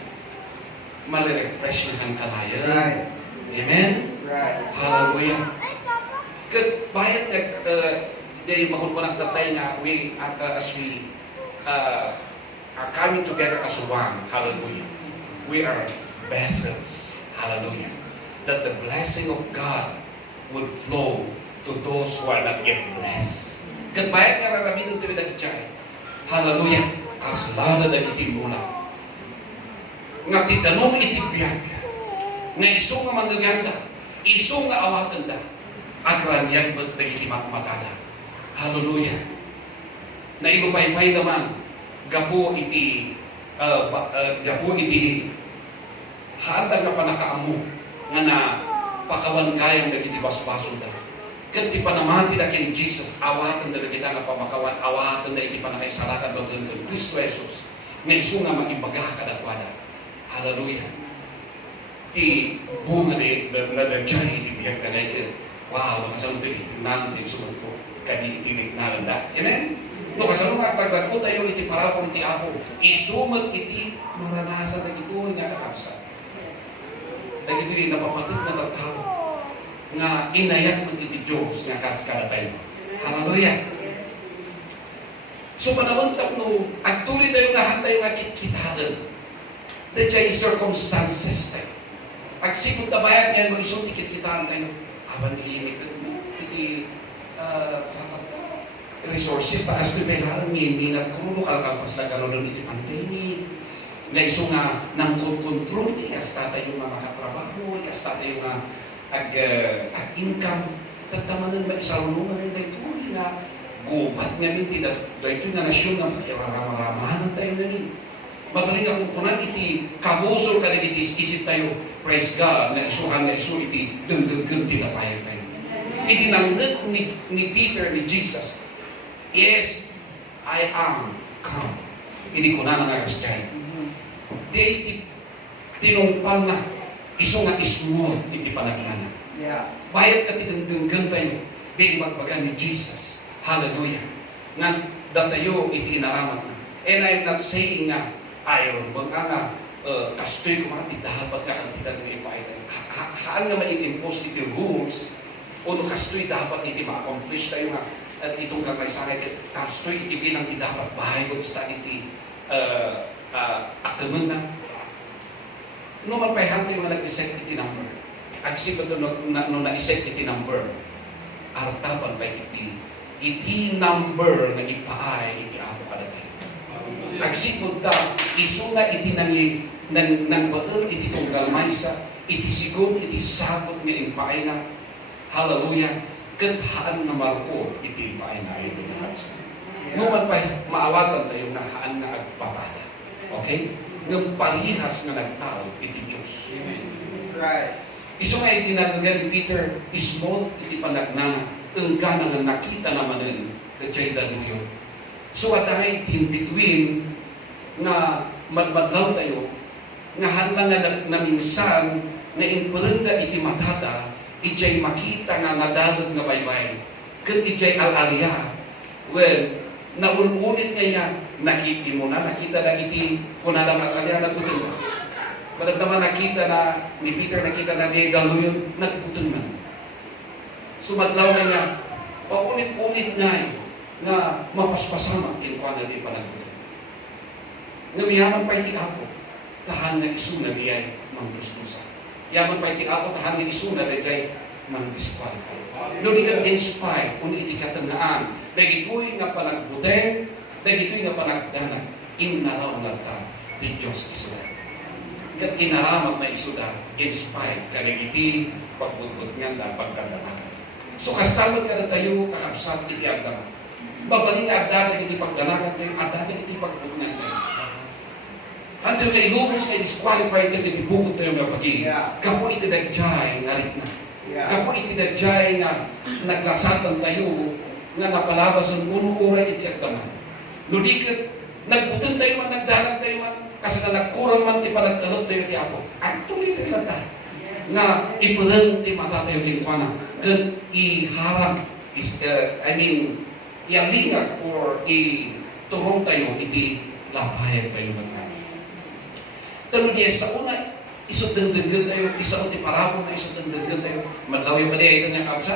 Mali-refresh na ang kalayan. Amen? Hallelujah! Kat bayan dahil makunkunak na tayo nga, as we are coming together as one. Hallelujah. We are vessels. Hallelujah. That the blessing of God would flow to those who are not yet blessed. Kat bayan nga raramitin tayo nagichay. Hallelujah. Kaslada na kitimula. Nga titanong itibiyag. Nga iso nga manggaganda. Iso nga awatan da. Agranyag nagitimak matada. Hallelujah. Na inupay-pay naman gapo iti hatag na panakaamo nga na pakawan kayang nagiti basbaso da. Ket ti panamati da ken Jesus awatan da kita nga pamakawan awatan da iti panakaisarakan da ken Kristo Jesus. Nga isu nga magibaga kadakwada. Hallelujah. Ti bunga ni nadagay ti biyak na ken. Wow, makasalupin nanti sumut ko kadi tinik nalanda. Amen. No kasalunga pagdagko tayo iti parapon ti Apo, isumat iti maranasan na ito nga kakabsa. Dagito rin napapatit na tagtao nga inayak ng iti Diyos nga kaskada tayo. Hallelujah! So panahon tapno, agtuloy tayo nga tayo nga kitkitaan. Dahil circumstances tayo. Agsipot na bayan ngayon, mag-isong tikit-kitaan tayo. Aban limited mo. iti resources ta asto kailangan minat ko kalkalpas na gano'n iti pandemic nga iso nga nang control ti kasta tayo nga makatrabaho kasta tayo nga ag income tatamanan ba isarunungan rin dahito nga gubat nga minti dahito nga nasyon nga irarama-ramahan tayo na rin magaling akong kunan iti kabusol ka rin iti isip tayo praise God na isuhan na isu iti dengdenggen tinapayan tayo itinanggit ni Peter ni Jesus, yes, I am come. Ini ko na nangagasyan. Di tinumpal na iso nga ismod iti panaglana. Yeah. Bayad ka tinundunggan tayo di magbaga ni Jesus. Hallelujah. Nga datayo iti inaramat na. And I'm not saying nga ayaw nga kastoy ko mga dapat nga kantidan ng ipaitan. Haan nga ma-impose iti rules o kastoy dapat iti ma-accomplish tayo nga at itong kamay sa akin kastoy iti bilang iti dapat bahay ko basta iti akaman na no mapayhan tayo nga nag-isect iti number at sipa ito no na-isect iti number artapan pa iti number na ipaay iti ako kada tayo nagsipod ta iso nga iti nang bater iti tunggal maysa iti sigon iti sabot nga ipaay na hallelujah haan na marko iti ipaay na ito numan pa maawagan tayo na haan na agpapada okay? Nung parihas nga nagtao iti Diyos Right. iso nga itinagagan Peter small iti panagnana enggana nga nakita naman din kachay daluyo so at ay in between nga madmadlaw tayo nga handa nga naminsan nga imperenda iti matata ijay makita nga nadalog nga baybay ken ijay al-alya well naululit nga nakiti mo na nakita na iti kunadang al-alya nagputol kadang naman nakita na ni Peter nakita na ni daluyon nagputol man sumadlaw na niya paulit-ulit nga mapaspasama ilkuan na di panagputol nga miyaman pa iti ako tahan na isu na diyay mangdusdusa yaman pa iti ako tahan na isu na diyay mangdisqualify no di ka inspire kung iti katangaan dahil ito'y nga panagbuteng dahil ito'y nga panagdanan inaraw lang ta di Diyos isuda kat inaramat na isuda inspire kalig iti pagbutbut nga na pagkadaman so kastamad ka na tayo kakabsat iti agdaman babaling agdanan iti pagdanagan tayo agdanan iti pagbutngan tayo until kay lubos kay disqualified tayo iti bukod tayo nga pagi kapo iti nagjay nga rit na kapo iti nagjay nga naglasatan tayo nga napalabas ang puno oray iti agdaman no di kat nagbuton tayo man nagdanan tayo man kasi na nagkurang man ti panagkalot tayo ti ako ang tuloy tayo lang tayo nga ipurang ti mata tayo ti kuana kan iharap ialingag or iturong tayo iti labayan tayo ng tayo pero di sa una isot dengdenggen tayo isa o ti parabong na isot dengdenggen tayo madlaw pa di ito nga kapsa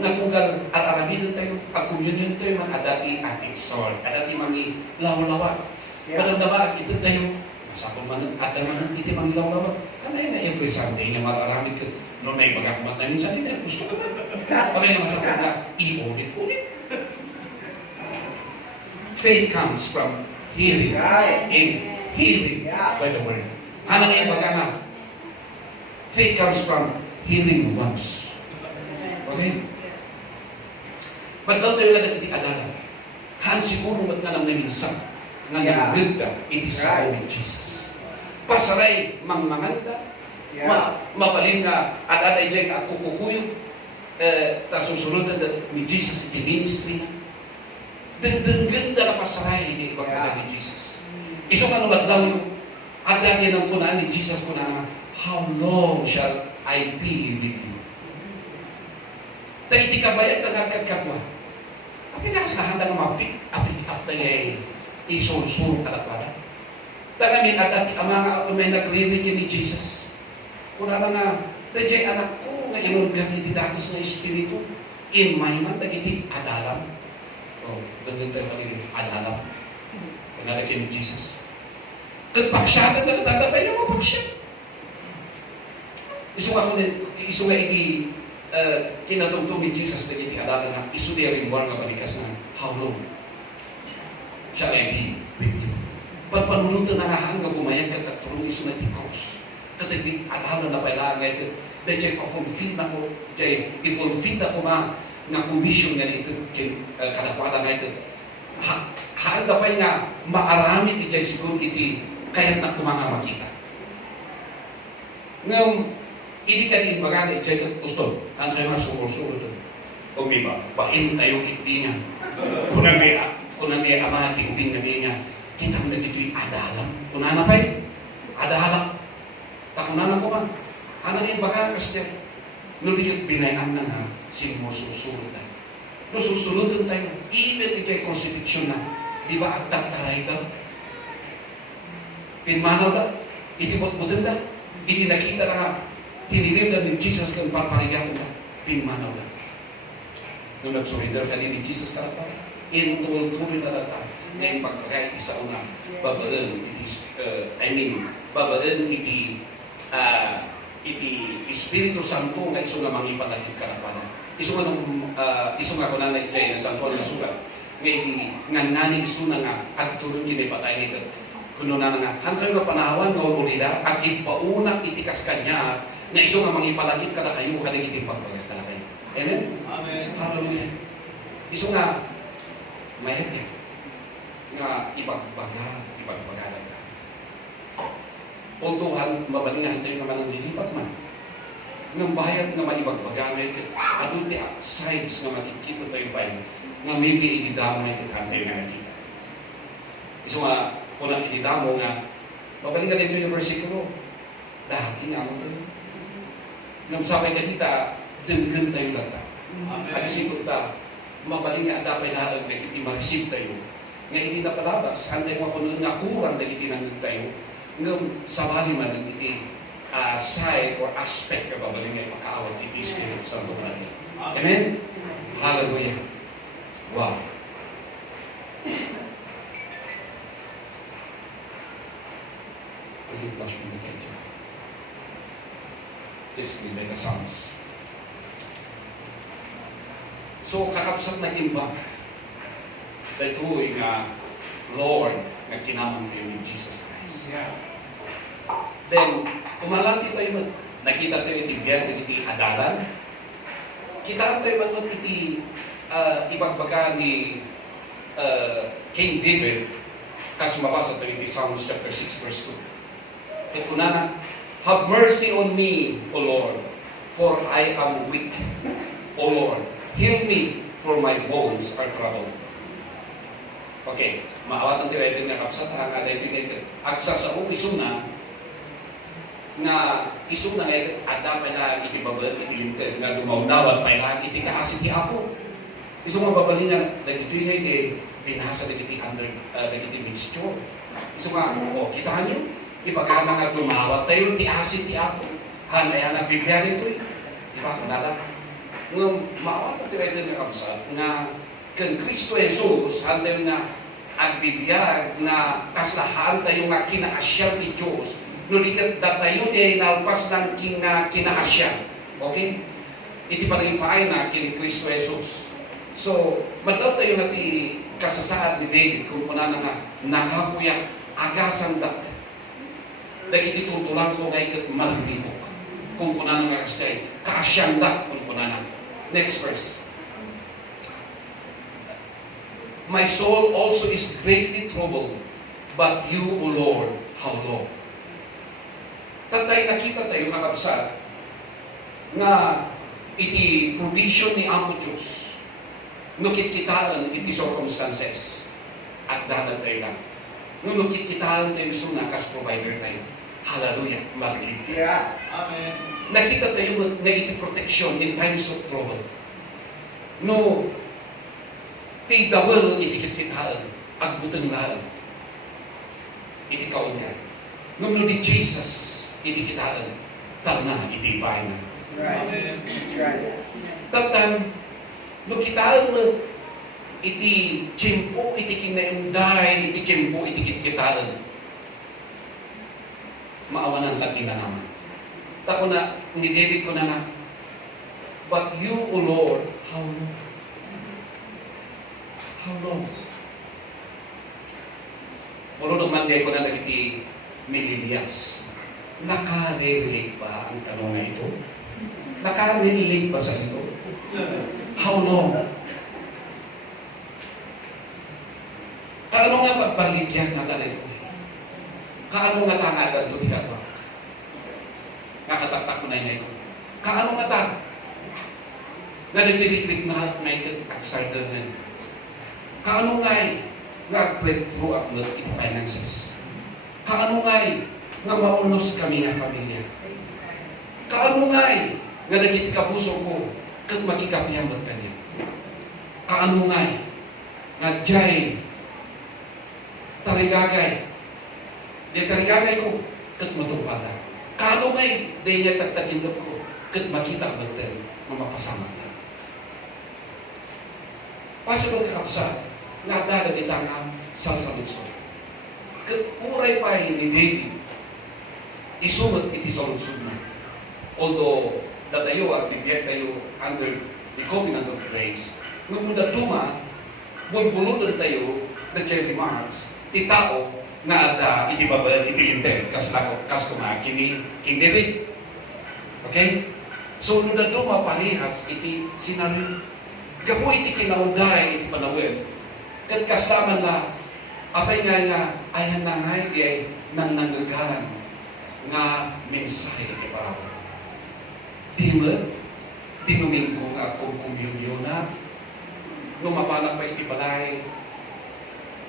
nga kunggal at-aramidon tayo pag-communion tayo man adati apixol adati mangi law-lawat padamdama ito tayo masapong man adamanan iti mangi law-lawat kanay na every Sunday nga mararamid ka no may bagakamat na minsan hindi gusto ko na pagay nga masapong na i-ulit-ulit faith comes from hearing and hearing by the word hanang yung baganga faith comes from hearing once okay but daw tayo nga nagtiti adalan haan siguro ba't nga nang naminsan nga nagagad ka it is the Lord Jesus pasaray mangmanganda mapalin nga adaday dyan nga kukukuyog susunudan ni Jesus iti ministry dengdenggen na pasaray ni ibang ni Jesus iso ka namadlaw yung adagay ng kunaan ni Jesus kunaan how long shall I be with you tayo iti kabayat na nagkagkagwa api nakasahan na mapik up na niya isulsul ka na para tagamin at ati amanga may nagre-rekin ni Jesus kunaan nga dajay anak ko na inong gamit didakis na espiritu imay man dagiti adalam ganyan tayo kanili adalam pinalakin ni Jesus nagpaksyagan na katanda tayo mapaksyan iso nga iti kinatungtong ni Jesus na iti adala na isu di rimbuan nga balikas na how long shall I be with you? Pagpanunutan na nga hanggang gumayag ka katulong isu na cross. Katagig adala na pala nga ito. Dahil siya i-fulfill na ko, i-fulfill na ko nga commission nga ito, kadakwada nga ito. Haan na pa nga maaramit iti siguro iti kaya't na kumanga makita. Ngayon, hindi ka din bagay iti ito, gusto, ang kayo nga sumur-suro doon. O may ba, bahin tayo kitbingan. Kung may amahan kitbingan niya, kita mo na dito'y adalam. Kung na pa adalam. Takunan ko ba? Ano yung bagay kasi nulikat binayan na nga sino susunod tayo. No, susunod tayo. Even ito'y crucifixion na, di ba agtat taray daw? Pinmanaw na, itibot-butin na, hindi nakita na nga, tinilim na ni Jesus kang paparigatin na, pinmanaw na. Nung nag-surrender ka ni Jesus ka na pala, inultuloy na lata, na yung pagkakay isa una, babaan iti Espiritu Santo nga iso nga mangipalagip ka na pala. Iso nga kunan na iti Santo nga sulat. Nga nani iso na nga agtulong kini patay nito. Kuno na nga hangtod nga panawan nga ulida at ipauna itikas kanya na iso nga mangipalagip ka na kayo kanang iti pagpagat ka na kayo. Amen? Amen. Hallelujah. Iso nga mayat nga ibagbaga lang ka. Although mabalingan tayo naman ang lilipat man. Ng bayad nga maibagbaga ngayon, adun ti sides nga makikita tayo pa nga maybe ididamo na ito tayo nga nakita. So nga, kung ang ididamo nga, mabalingan dito yung versikulo, dahil nga mo tayo. Nung sabay ka dita, denggan tayo lang ta. At sikot ta, mabalingan dapat na ma-receive tayo. Nga hindi na palabas, hantay mo ako nga kurang na itinanggag tayo, nga sabali man ang iti side or aspect ka babaling ay makaawat iti Espiritu Santo natin. Amen? Hallelujah. Wow. Will you flash me the picture? Text me like a sounds. So, kakapsat na imbag. Ito nga Lord na kinamang kayo ni Jesus Christ. Yeah. Then, kumalati tayo nakita tayo iti biyag, iti adalan. Kita tayo man iti ibagbaga ni King David, kasi mabasa tayo iti Psalms chapter 6 verse 2. Ito na, have mercy on me, O Lord, for I am weak. O Lord, heal me, for my bones are troubled. Okay, maawat ang tirayin nga kapsat, ang aday ito agsa sa isuna, nga isuna nga ito, ada pa na itibabal, itilintin, nga dumawdawan pa ilan, iti kaasin ti Apo. Iso nga babali nga, nagito yung iti, binasa nagiti mixture. Iso nga, kita nyo, ipagana nga dumawat tayo, ti asin ti Apo. Hanaya na Biblia nito eh. Diba? Nada. Nga maawat ang tirayin nga kapsat, nga kang Kristo Jesus, hantayo nga agbibiyag na kaslahan tayo nga kinaasyam ni Diyos, nulikat datayo di ay nalpas ng kinaasyam. Okay? Iti panagipaay na kin Kristo Jesus. So, madlaw tayo nga ti kasasaad ni David kung kuna nga nakakuyak agasan dak. Dahil itutulang ko nga ikat magribok. Kung kuna nga kastay, kaasyam dak kung kuna na. Next verse. My soul also is greatly troubled, but you, O Lord, how long? Tatay nakita tayo kakabsat nga iti provision ni Amo Diyos nukit-kitaan iti circumstances at dahan tayo lang. Nukit-kitaan tayo suna kas provider tayo. Hallelujah. Marilig. Yeah. Amen. Nakita tayo nga iti protection in times of trouble. No, ti dawel iti kitkitaan, agbutang lahat. Iti kaon nga. Nung di Jesus, iti kitaan, na, iti ipain na. Right. That's right. Tatan, nung kitaan mo, iti tiyempo, iti kinaimday, iti tiyempo, iti kitkitaan. Maawanan ka na naman. Tako na, ni David ko na But you, O Lord, how long? How long? Muro naman di ko na nagiti millennials. Naka-relate ba ang tanong na ito? Naka-relate ba sa ito? How long? Kaano nga pagbaligyan na tayo? Kaano nga tangadan ito di ka ba? Nakataktak mo na yun ito. Kaano nga ta? Nalitititrik na may kagsardanan. Kaano nga'y nag-breakthrough at in finances? Kaano nga'y nga maunos kami nga pamilya? Kaano nga'y nga nagit kapuso ko kat makikapihan mo kanya? Kaano nga'y nga diyay tarigagay di tarigagay ko kat matupada? Kaano nga'y di niya tagtagindap ko kat makita mo tayo nga mapasama ka? Pasok ka kapsa, nadala di tangang salsalunsod. Kat uray pa ni David, isumat iti sa lunsod na. Although, datayo at bibiyat kayo under the covenant of grace, nung muna duma, bulbulutan tayo na Jerry Marks, ti tao nga ada iti babal iti lintel, kas kuma King David. Okay? So, nung duma parehas iti sinabi, kapo iti kinauday iti panawin. Kat kastaman na, apay nga ayan na nga iti ay nang nanggagahan nga mensahe iti parawan. Di mo, dinumingko nga kung kumyumyo na, numapanak pa iti balay,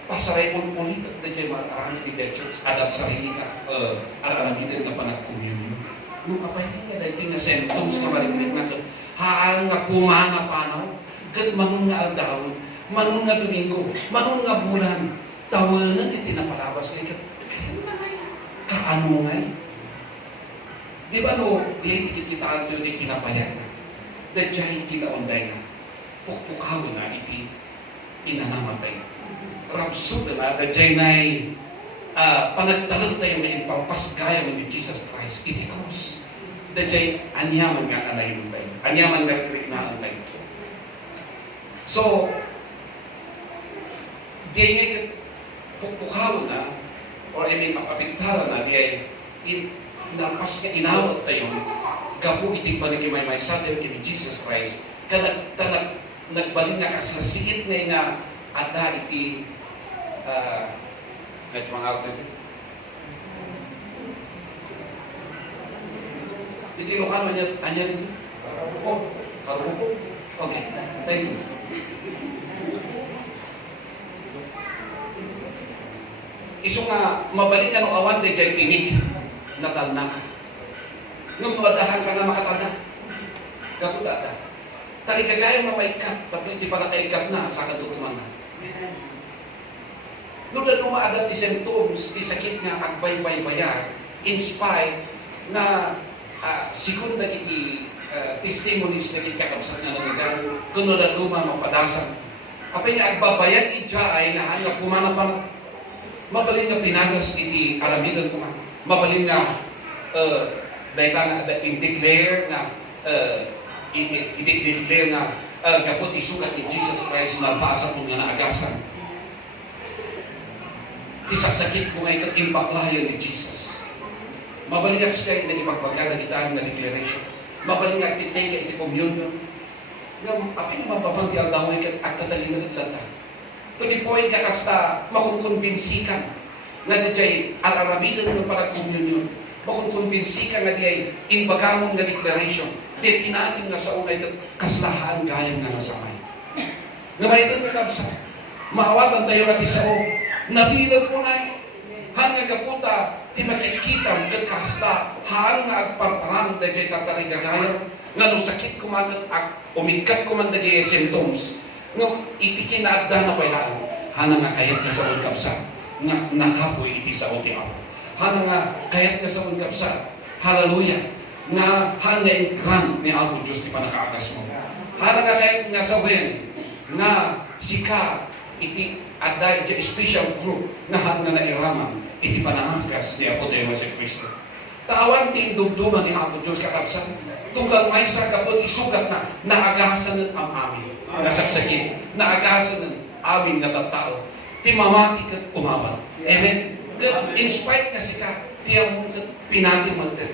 pasaray kong ulit na dyan marami di church, adat sarili ka, arami din na panagkumyumyo. Nung apay nga dahil nga symptoms na marinig natin, haan nga pumana panaw, kat manun nga aldahon, manun nga domingo, manun nga bulan, tawanan iti napalabas kay kat, ayun na ngay, kaano ngay? Di ba no, di kikitaan ito yung kinapayag na, dadyahin kinaunday na, pukpukawin na iti inanamatay. Rapsud na, dadyahin na'y panagtalag tayo na ipampasgaya ng Jesus Christ, iti cross. Dadyahin, anyaman nga alayon tayo, anyaman nga kriinaan tayo. So, di nga pukpukaw na, or I mean, apapintara na, di ay nampas nga inawat tayo, gapu iti panagimay-may sa atin kini Jesus Christ, kada nagbalik nga kas nasiit nga ada iti medyo mga out na iti lokal anya dito? Karuko? Okay, thank you. Iso nga, mabalik nga no awan de jay timig na talna. Nung madahan ka nga makatalna, gaputa da. Tari kagaya nga maikat, tapi hindi pa nakaikat na sa katutuman na. Nung na dumaada ti symptoms, ti sakit nga agbay-bay-bayar, in spite na sigun na iti testimonies na iti kakabsat nga nagagano, kuno na luma mapadasan. Apay nga agbabayad iti ay nga hanga pumana pa na. Mabalin nga pinagas iti aramidan ko man. Mabalin nga i-declare na i-declare na kapot isukat ni Jesus Christ na paasa kong nga naagasan. Isaksakit ko nga ikatimpaklayan ni Jesus. Mabalin nga siya inagipagbaga na itaan na declaration. Mabalin nga ititake iti communion. Apay nga mababanti ang daway at tatalina at lata. To the point ka kasta makukonvinsikan na dijay al-aramidan ng parag-communion. Makukonvinsikan na dijay inbagamon nga declaration. Di pinating na sa unay kaslahan gayang nga nasamay. Nga may ito nga kabsa. Maawatan tayo natin sa o. Nabilag mo na hanggang kapunta ti makikita kat kasta haan nga agparparang dijay tatarigagayan nga no sakit kumagat umikat kumanda dijay symptoms. Nung iti kinadda na kailangan, hana nga kayat nga sa ulkapsa, nga nakapoy iti sa uti ako. Hana nga kayat nga sa ulkapsa, hallelujah, nga hana yung grant ni ako Diyos di pa nakaagas mo. Hana nga kayat nga sa wen, nga sika iti adda iti special group na hana na iraman, iti panangagas ni Apo Deo si Kristo. Tawan tin dumduman ni Apo Diyos kakabsan. Tungkal may sa kapot isugat na naagasan ang amin. Nasaksakit. Naagasan ng amin na tattao. Timamati kat umaban. Amen. In spite na sika, tiyang mo kat pinatiman kat.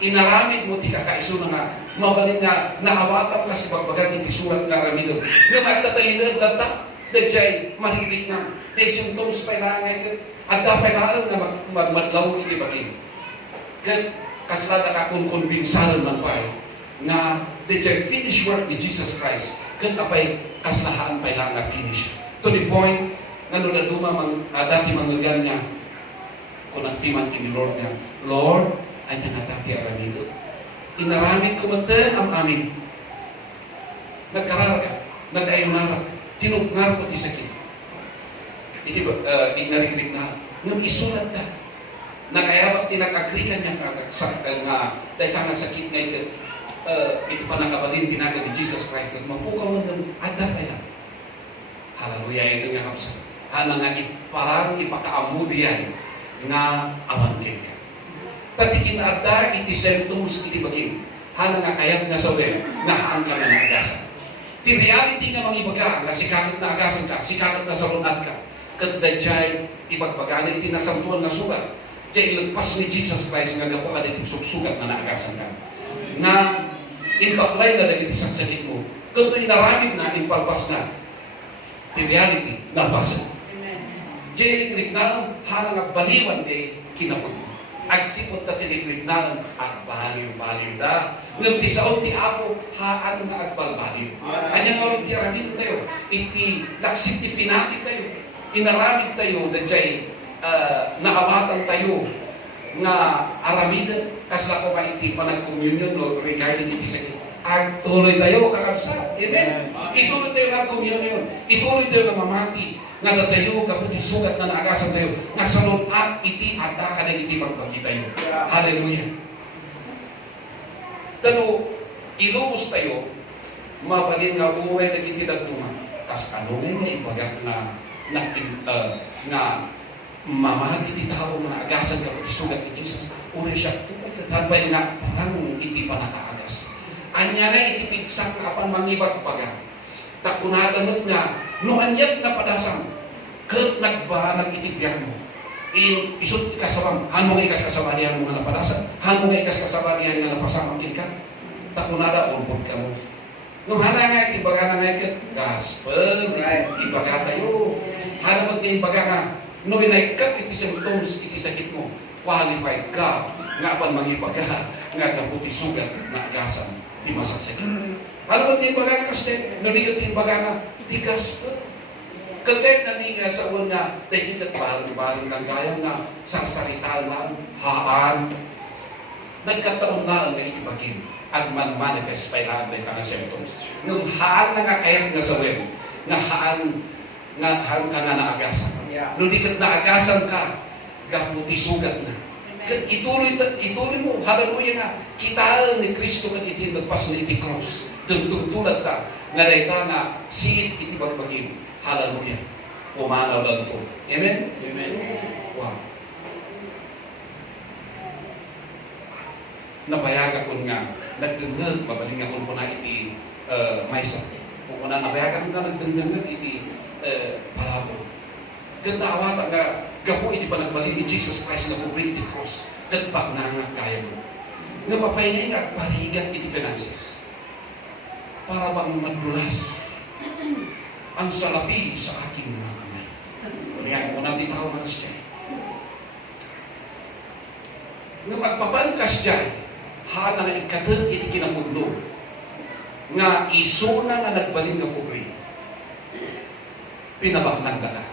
Inaramid mo tika kaisuna nga. Mabalin nga naawatan ka si bagbagan iti surat nga ramido. Nga magtatalidad lata. Dajay mahilig nga. Dahil symptoms pa ilangay kat. At dapat lang na magmadlaw iti bagay. Kat kaslada ka kung konbinsaran man pa na the finished work ni Jesus Christ kat apay kaslahaan pa lang na finish. To the point nga nung naduma dati manglagan niya kung naktiman kini Lord niya, Lord, ay nangatati aramido. Inaramid ko man ang amin. Nagkarara ka, nag-ayunara, tinugnar ko ti sakit. Iti ba, inarinig na, nung isulat na, nakayabak tinag-agrikan niya nga dahil tangang sakit na ikat, iti panakabalin tinaga ni Jesus Christ, mapukaw ng adap ay lang. Hallelujah, ito nga kapsa. Hana nga parang ipakaamudi yan nga amangkin ka. Tatikin adda iti symptoms iti bagin. Hana nga kayat nga sawin, nga haan ka nga naagasan. Ti reality nga mangibaga, nga sikakat na agasan ka, sikakat na sarunat ka, kadadjay ibagbagana iti nasamtuan na sugat. Diyay ilagpas ni Jesus Christ nga gapo ka dito sugat na naagasan ka. Nga inbaklay na dagiti sakit mo. Kung inaramid na, impalpas na, the reality, nabasa. Diyay iliklik na, halang ang baliwan ni kinapod mo. Agsipot na tiniklik na, agbaliw-baliw da. Nung ti saon ti ako, haan na agbalbaliw. Anyang nga ti aramid tayo, iti laksit ti pinati tayo. Inaramid tayo, na diyay naawatan tayo, nga aramidan, kasla ko iti panag-communion no, regarding iti sakit. Ang tuloy tayo kakabsa. Amen. Ituloy tayo ng communion. Ituloy tayo ng mamati. Nga tayo, kaputi sugat na naagasan tayo. Nga salon at iti at ka na iti magpagi tayo. Hallelujah. Tano, ilubos tayo, mabalin nga uray na iti nagtuman. Tas ano nga ibagat na mamahal iti tao na naagasan kaputi sugat ni Jesus. Uray siya, tanpay nga parang iti pa nakaagas. Anya na itipigsak na apan mangibat baga. Takunadamot nga, no anyat na padasang, kat nagbahanag itibiyag mo. Isut ikasawang, hanong ikas kasawalihan mo nga napadasan, hanong ikas kasawalihan nga napasamakin ka, takunada, ulbod ka mo. Nung hana nga, ibaga na nga ikat, gospel, ibaga tayo. Hanamot nga ibaga nga, no inaikat iti symptoms, iti sakit mo, qualified ka, nga apan mangibaga, nga kaputi sugat, na agasan. Di masaksak. Ano ba di baga kasi nanigat din baga na tigas pa. Kagayat na nga sa una, dahil ikat barang kang gayang na sasaritaan na haan. Nagkataon na ang itibagin at man-manifest pa ilaan na itang symptoms. Nung haan na nga kayang nga sa web, nga haan ka nga naagasan. Nung di ka naagasan ka, gaputi sugat na. Ituloy mo, hallelujah nga, kita ni Kristo kat iti nagpas na iti cross. Tugtulad ta, nga dayta nga, siit iti bagbagin. Hallelujah. Pumanaw lang po. Amen? Amen. Wow. Nabayag ako nga, nagdengag, mabaling ako po na iti maysa. Kung na nabayag ako nga, nagdengag iti palabo. Ganda awata nga, gapo iti panagbali ni Jesus Christ na kubring iti cross. Kadbak na nga kaya mo. Nga papayay nga, parigat iti finances. Para bang madulas ang salapi sa aking mga kamay. Kaya mo natin tao mga siya. Nga magpapangkas dyan, haan nga ikatag iti kinamudlo. Nga iso na nga nagbalin nga kubring. Pinabaknang ka.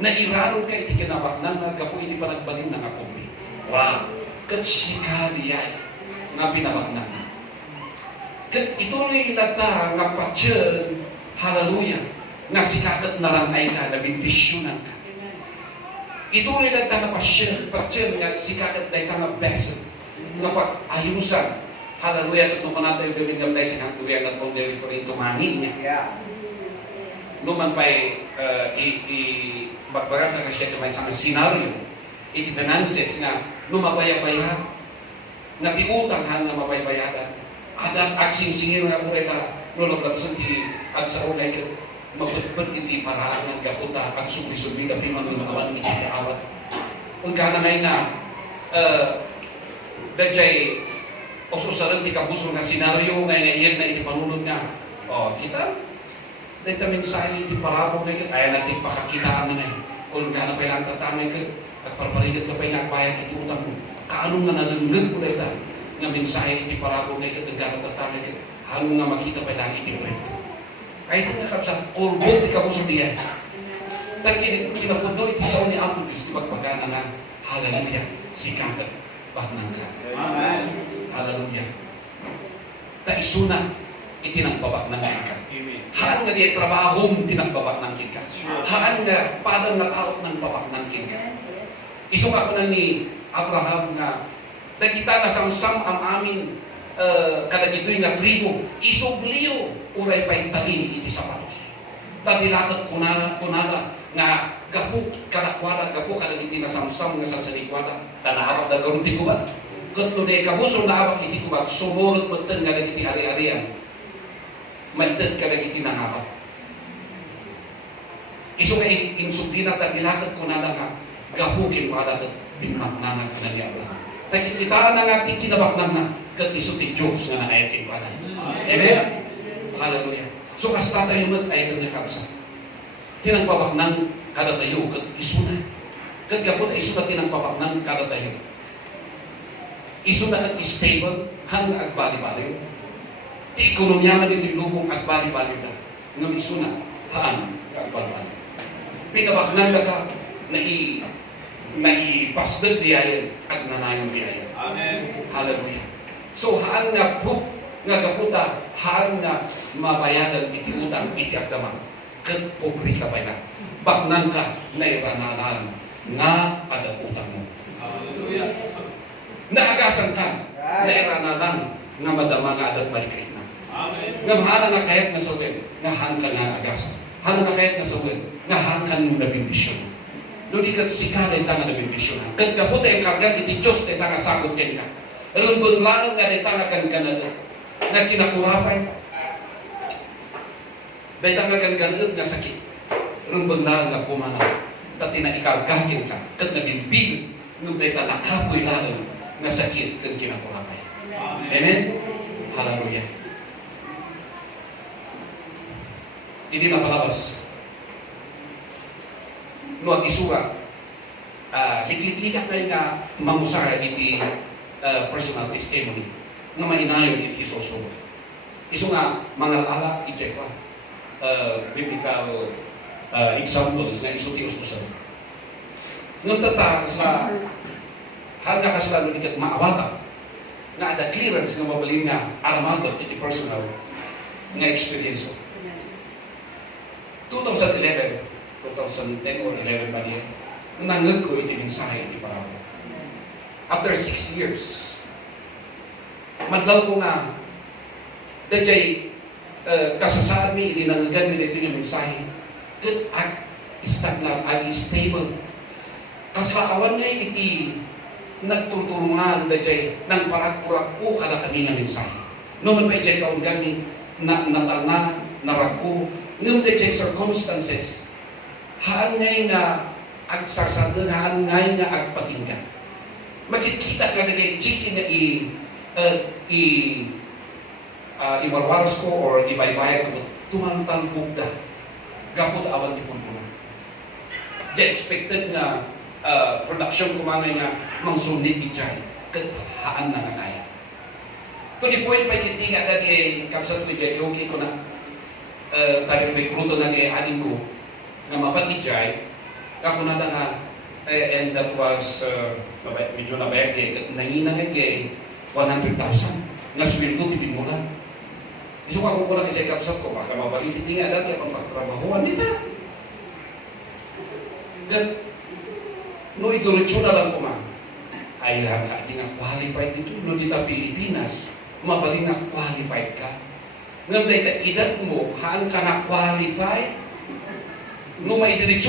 Nairaron ka iti kinabaknang nga gapo iti panagbalin nga kubring. Wow! Kat sikaliyay nga pinabaknang. Kat ituloy lata nga patsyel, hallelujah, nga sikakat narangay ka, nabindisyonan ka. Ituloy lata nga patsyel, nga sikakat dahi ka nga vessel, nga pag-ayusan, hallelujah, at nung kanata yung gawin tayo sa kantuyan at kung referring to money niya. Numan pa'y magbagat na siya ito may isang senaryo, iti finances nga, lumabaya-baya, nga tiutang han nga mabaybayadan. Adat agsing-singir nga mo ka nulablag sa ti agsa unay ka mapudpud iti paraangan kaputa at sumbi-sumbi na pimanunawan iti kaawat. Kung ka na ngayon na dajay ususaran ti kabuso nga senaryo nga ngayon na iti panunod nga kita dahil mensahe iti parabong na ito ayaw natin pakakitaan na ngayon kung ka na kailangan tatamay ka at parparigat ka pa yung akbayan iti utang mo kaano nga nalunggag mo na ito nga mensahe iti parabong na ito kung ka na tatamay ka ano nga makita pa lang iti kwento kahit nga kapsa orbot ti kabuso niya dahil kinapundo iti sao ni Apo Diyos di magpagana nga hallelujah si kagat baknang ka Amen. hallelujah taisuna itinagpabak ng ka Amen. haan nga di trabahong tinagbabak ng ka haan nga padang nga taot ng babak ng ka isong ako na ni Abraham nga nakita na samsam ang amin kadagitoy nga tribo isubliyo uray pa'y tali iti sapatos tadilakat kunana nga gapu kadakwada gapu kadagiti na samsam nga sansanikwada tanahabat na karong tigubat kutlo na kabuso na awak iti kubat sumurot magtan nga dagiti ari-arian maitad ka dagiti nangabat iso nga insubdina tadilakat kunana nga gapukin madakat binmaknangat na ni Abraham nakikitaan na nga tikinabaknang na kat iso ti Diyos nga nanayat kay Kuala amen hallelujah so kasta tayo mat ay ito nga kapsa tinagpabaknang kada tayo kat iso na kat kapot ay iso na tinagpabaknang kada tayo iso na kat stable hang agbali-bali ti ekonomiya man ito lubong agbali-bali na ngam iso na haan agbali-bali pinabaknang ka naipasdag diayan at nanayong diayan. Amen. Hallelujah. So haan nga po nga kaputa, haan nga mabayadan iti utang iti agdama. Kat pobre ka ba na? Baknang ka nairanalan nga ada utang mo. Hallelujah. Naagasan ka nairanalan nga madama nga adat malikrit na. Amen. Nga mahana nga kahit nga sawin, nga haan ka nga agasan. Hana nga kahit nga sawin, nga haan ka nga nabindisyon. Doon ikat sikala yung tanga na bendisyon. Kat kapot yung kargan, iti Diyos na tanga sagot ken ka. Rumbang lang nga na tanga kan kanada. Na kinakurapay. Bay tanga kan kanada nga sakit. Rumbang lang nga kumana. Tati na ikargahin ka. Kat na bimbing. Nung bay ta nakapoy lang nga sakit kan kinakurapay. Amen? Hallelujah. Hindi na palabas. Luat isura liklik-likak kayo nga mangusara iti personal testimony nga mainayon iti isoso iso nga mangalala iti pa biblical examples nga iso ti ususan nung tata sa hanga kasla nung ikat maawata nga ada clearance nga mabalin nga aramado iti personal nga experience 2011 or 11 ba niya, nanggag ko iti mensahe iti parabo. After 6 years, madlaw ko nga, dajay kasasaan mi, iti nanggagan mi iti yung mensahe, kat stagnant, stable. Kasaawan niya iti nagtutulungan, dajay, nang parak-purak po kada kami nga mensahe. Noon pa iti kaungan mi, natalna, narako, ngayon dajay circumstances, haan ngay nga agsasadan, haan ngay nga agpatinggan. Makikita ka na kay chiki nga iwarwaras ko or ibaybayan ko, tumantang bugda. Gapot awan ti punpunan. Di expected na production ko manay nga mangsunit ni Jai. Kat haan na nga kaya. To the point pa kiti nga dati kapsat ko Jai, okay ko na tayo rekruto na kay ading ko nga mapatijay, ako na nga, and that was, medyo nabayag kay, nanginang kay 100,000, nga sweldo, pipinmulan. Iso ka kung kulang kay kapsat ko, baka mabalik, hindi nga dati, ang pagtrabahuan nita. Then, no, iduritsyo na lang ko ma, ay ka, di nga qualified dito, no, dita Pilipinas, mabaling nga qualified ka. Ngayon, dahil edad mo, haan ka na qualified, no may diretsyon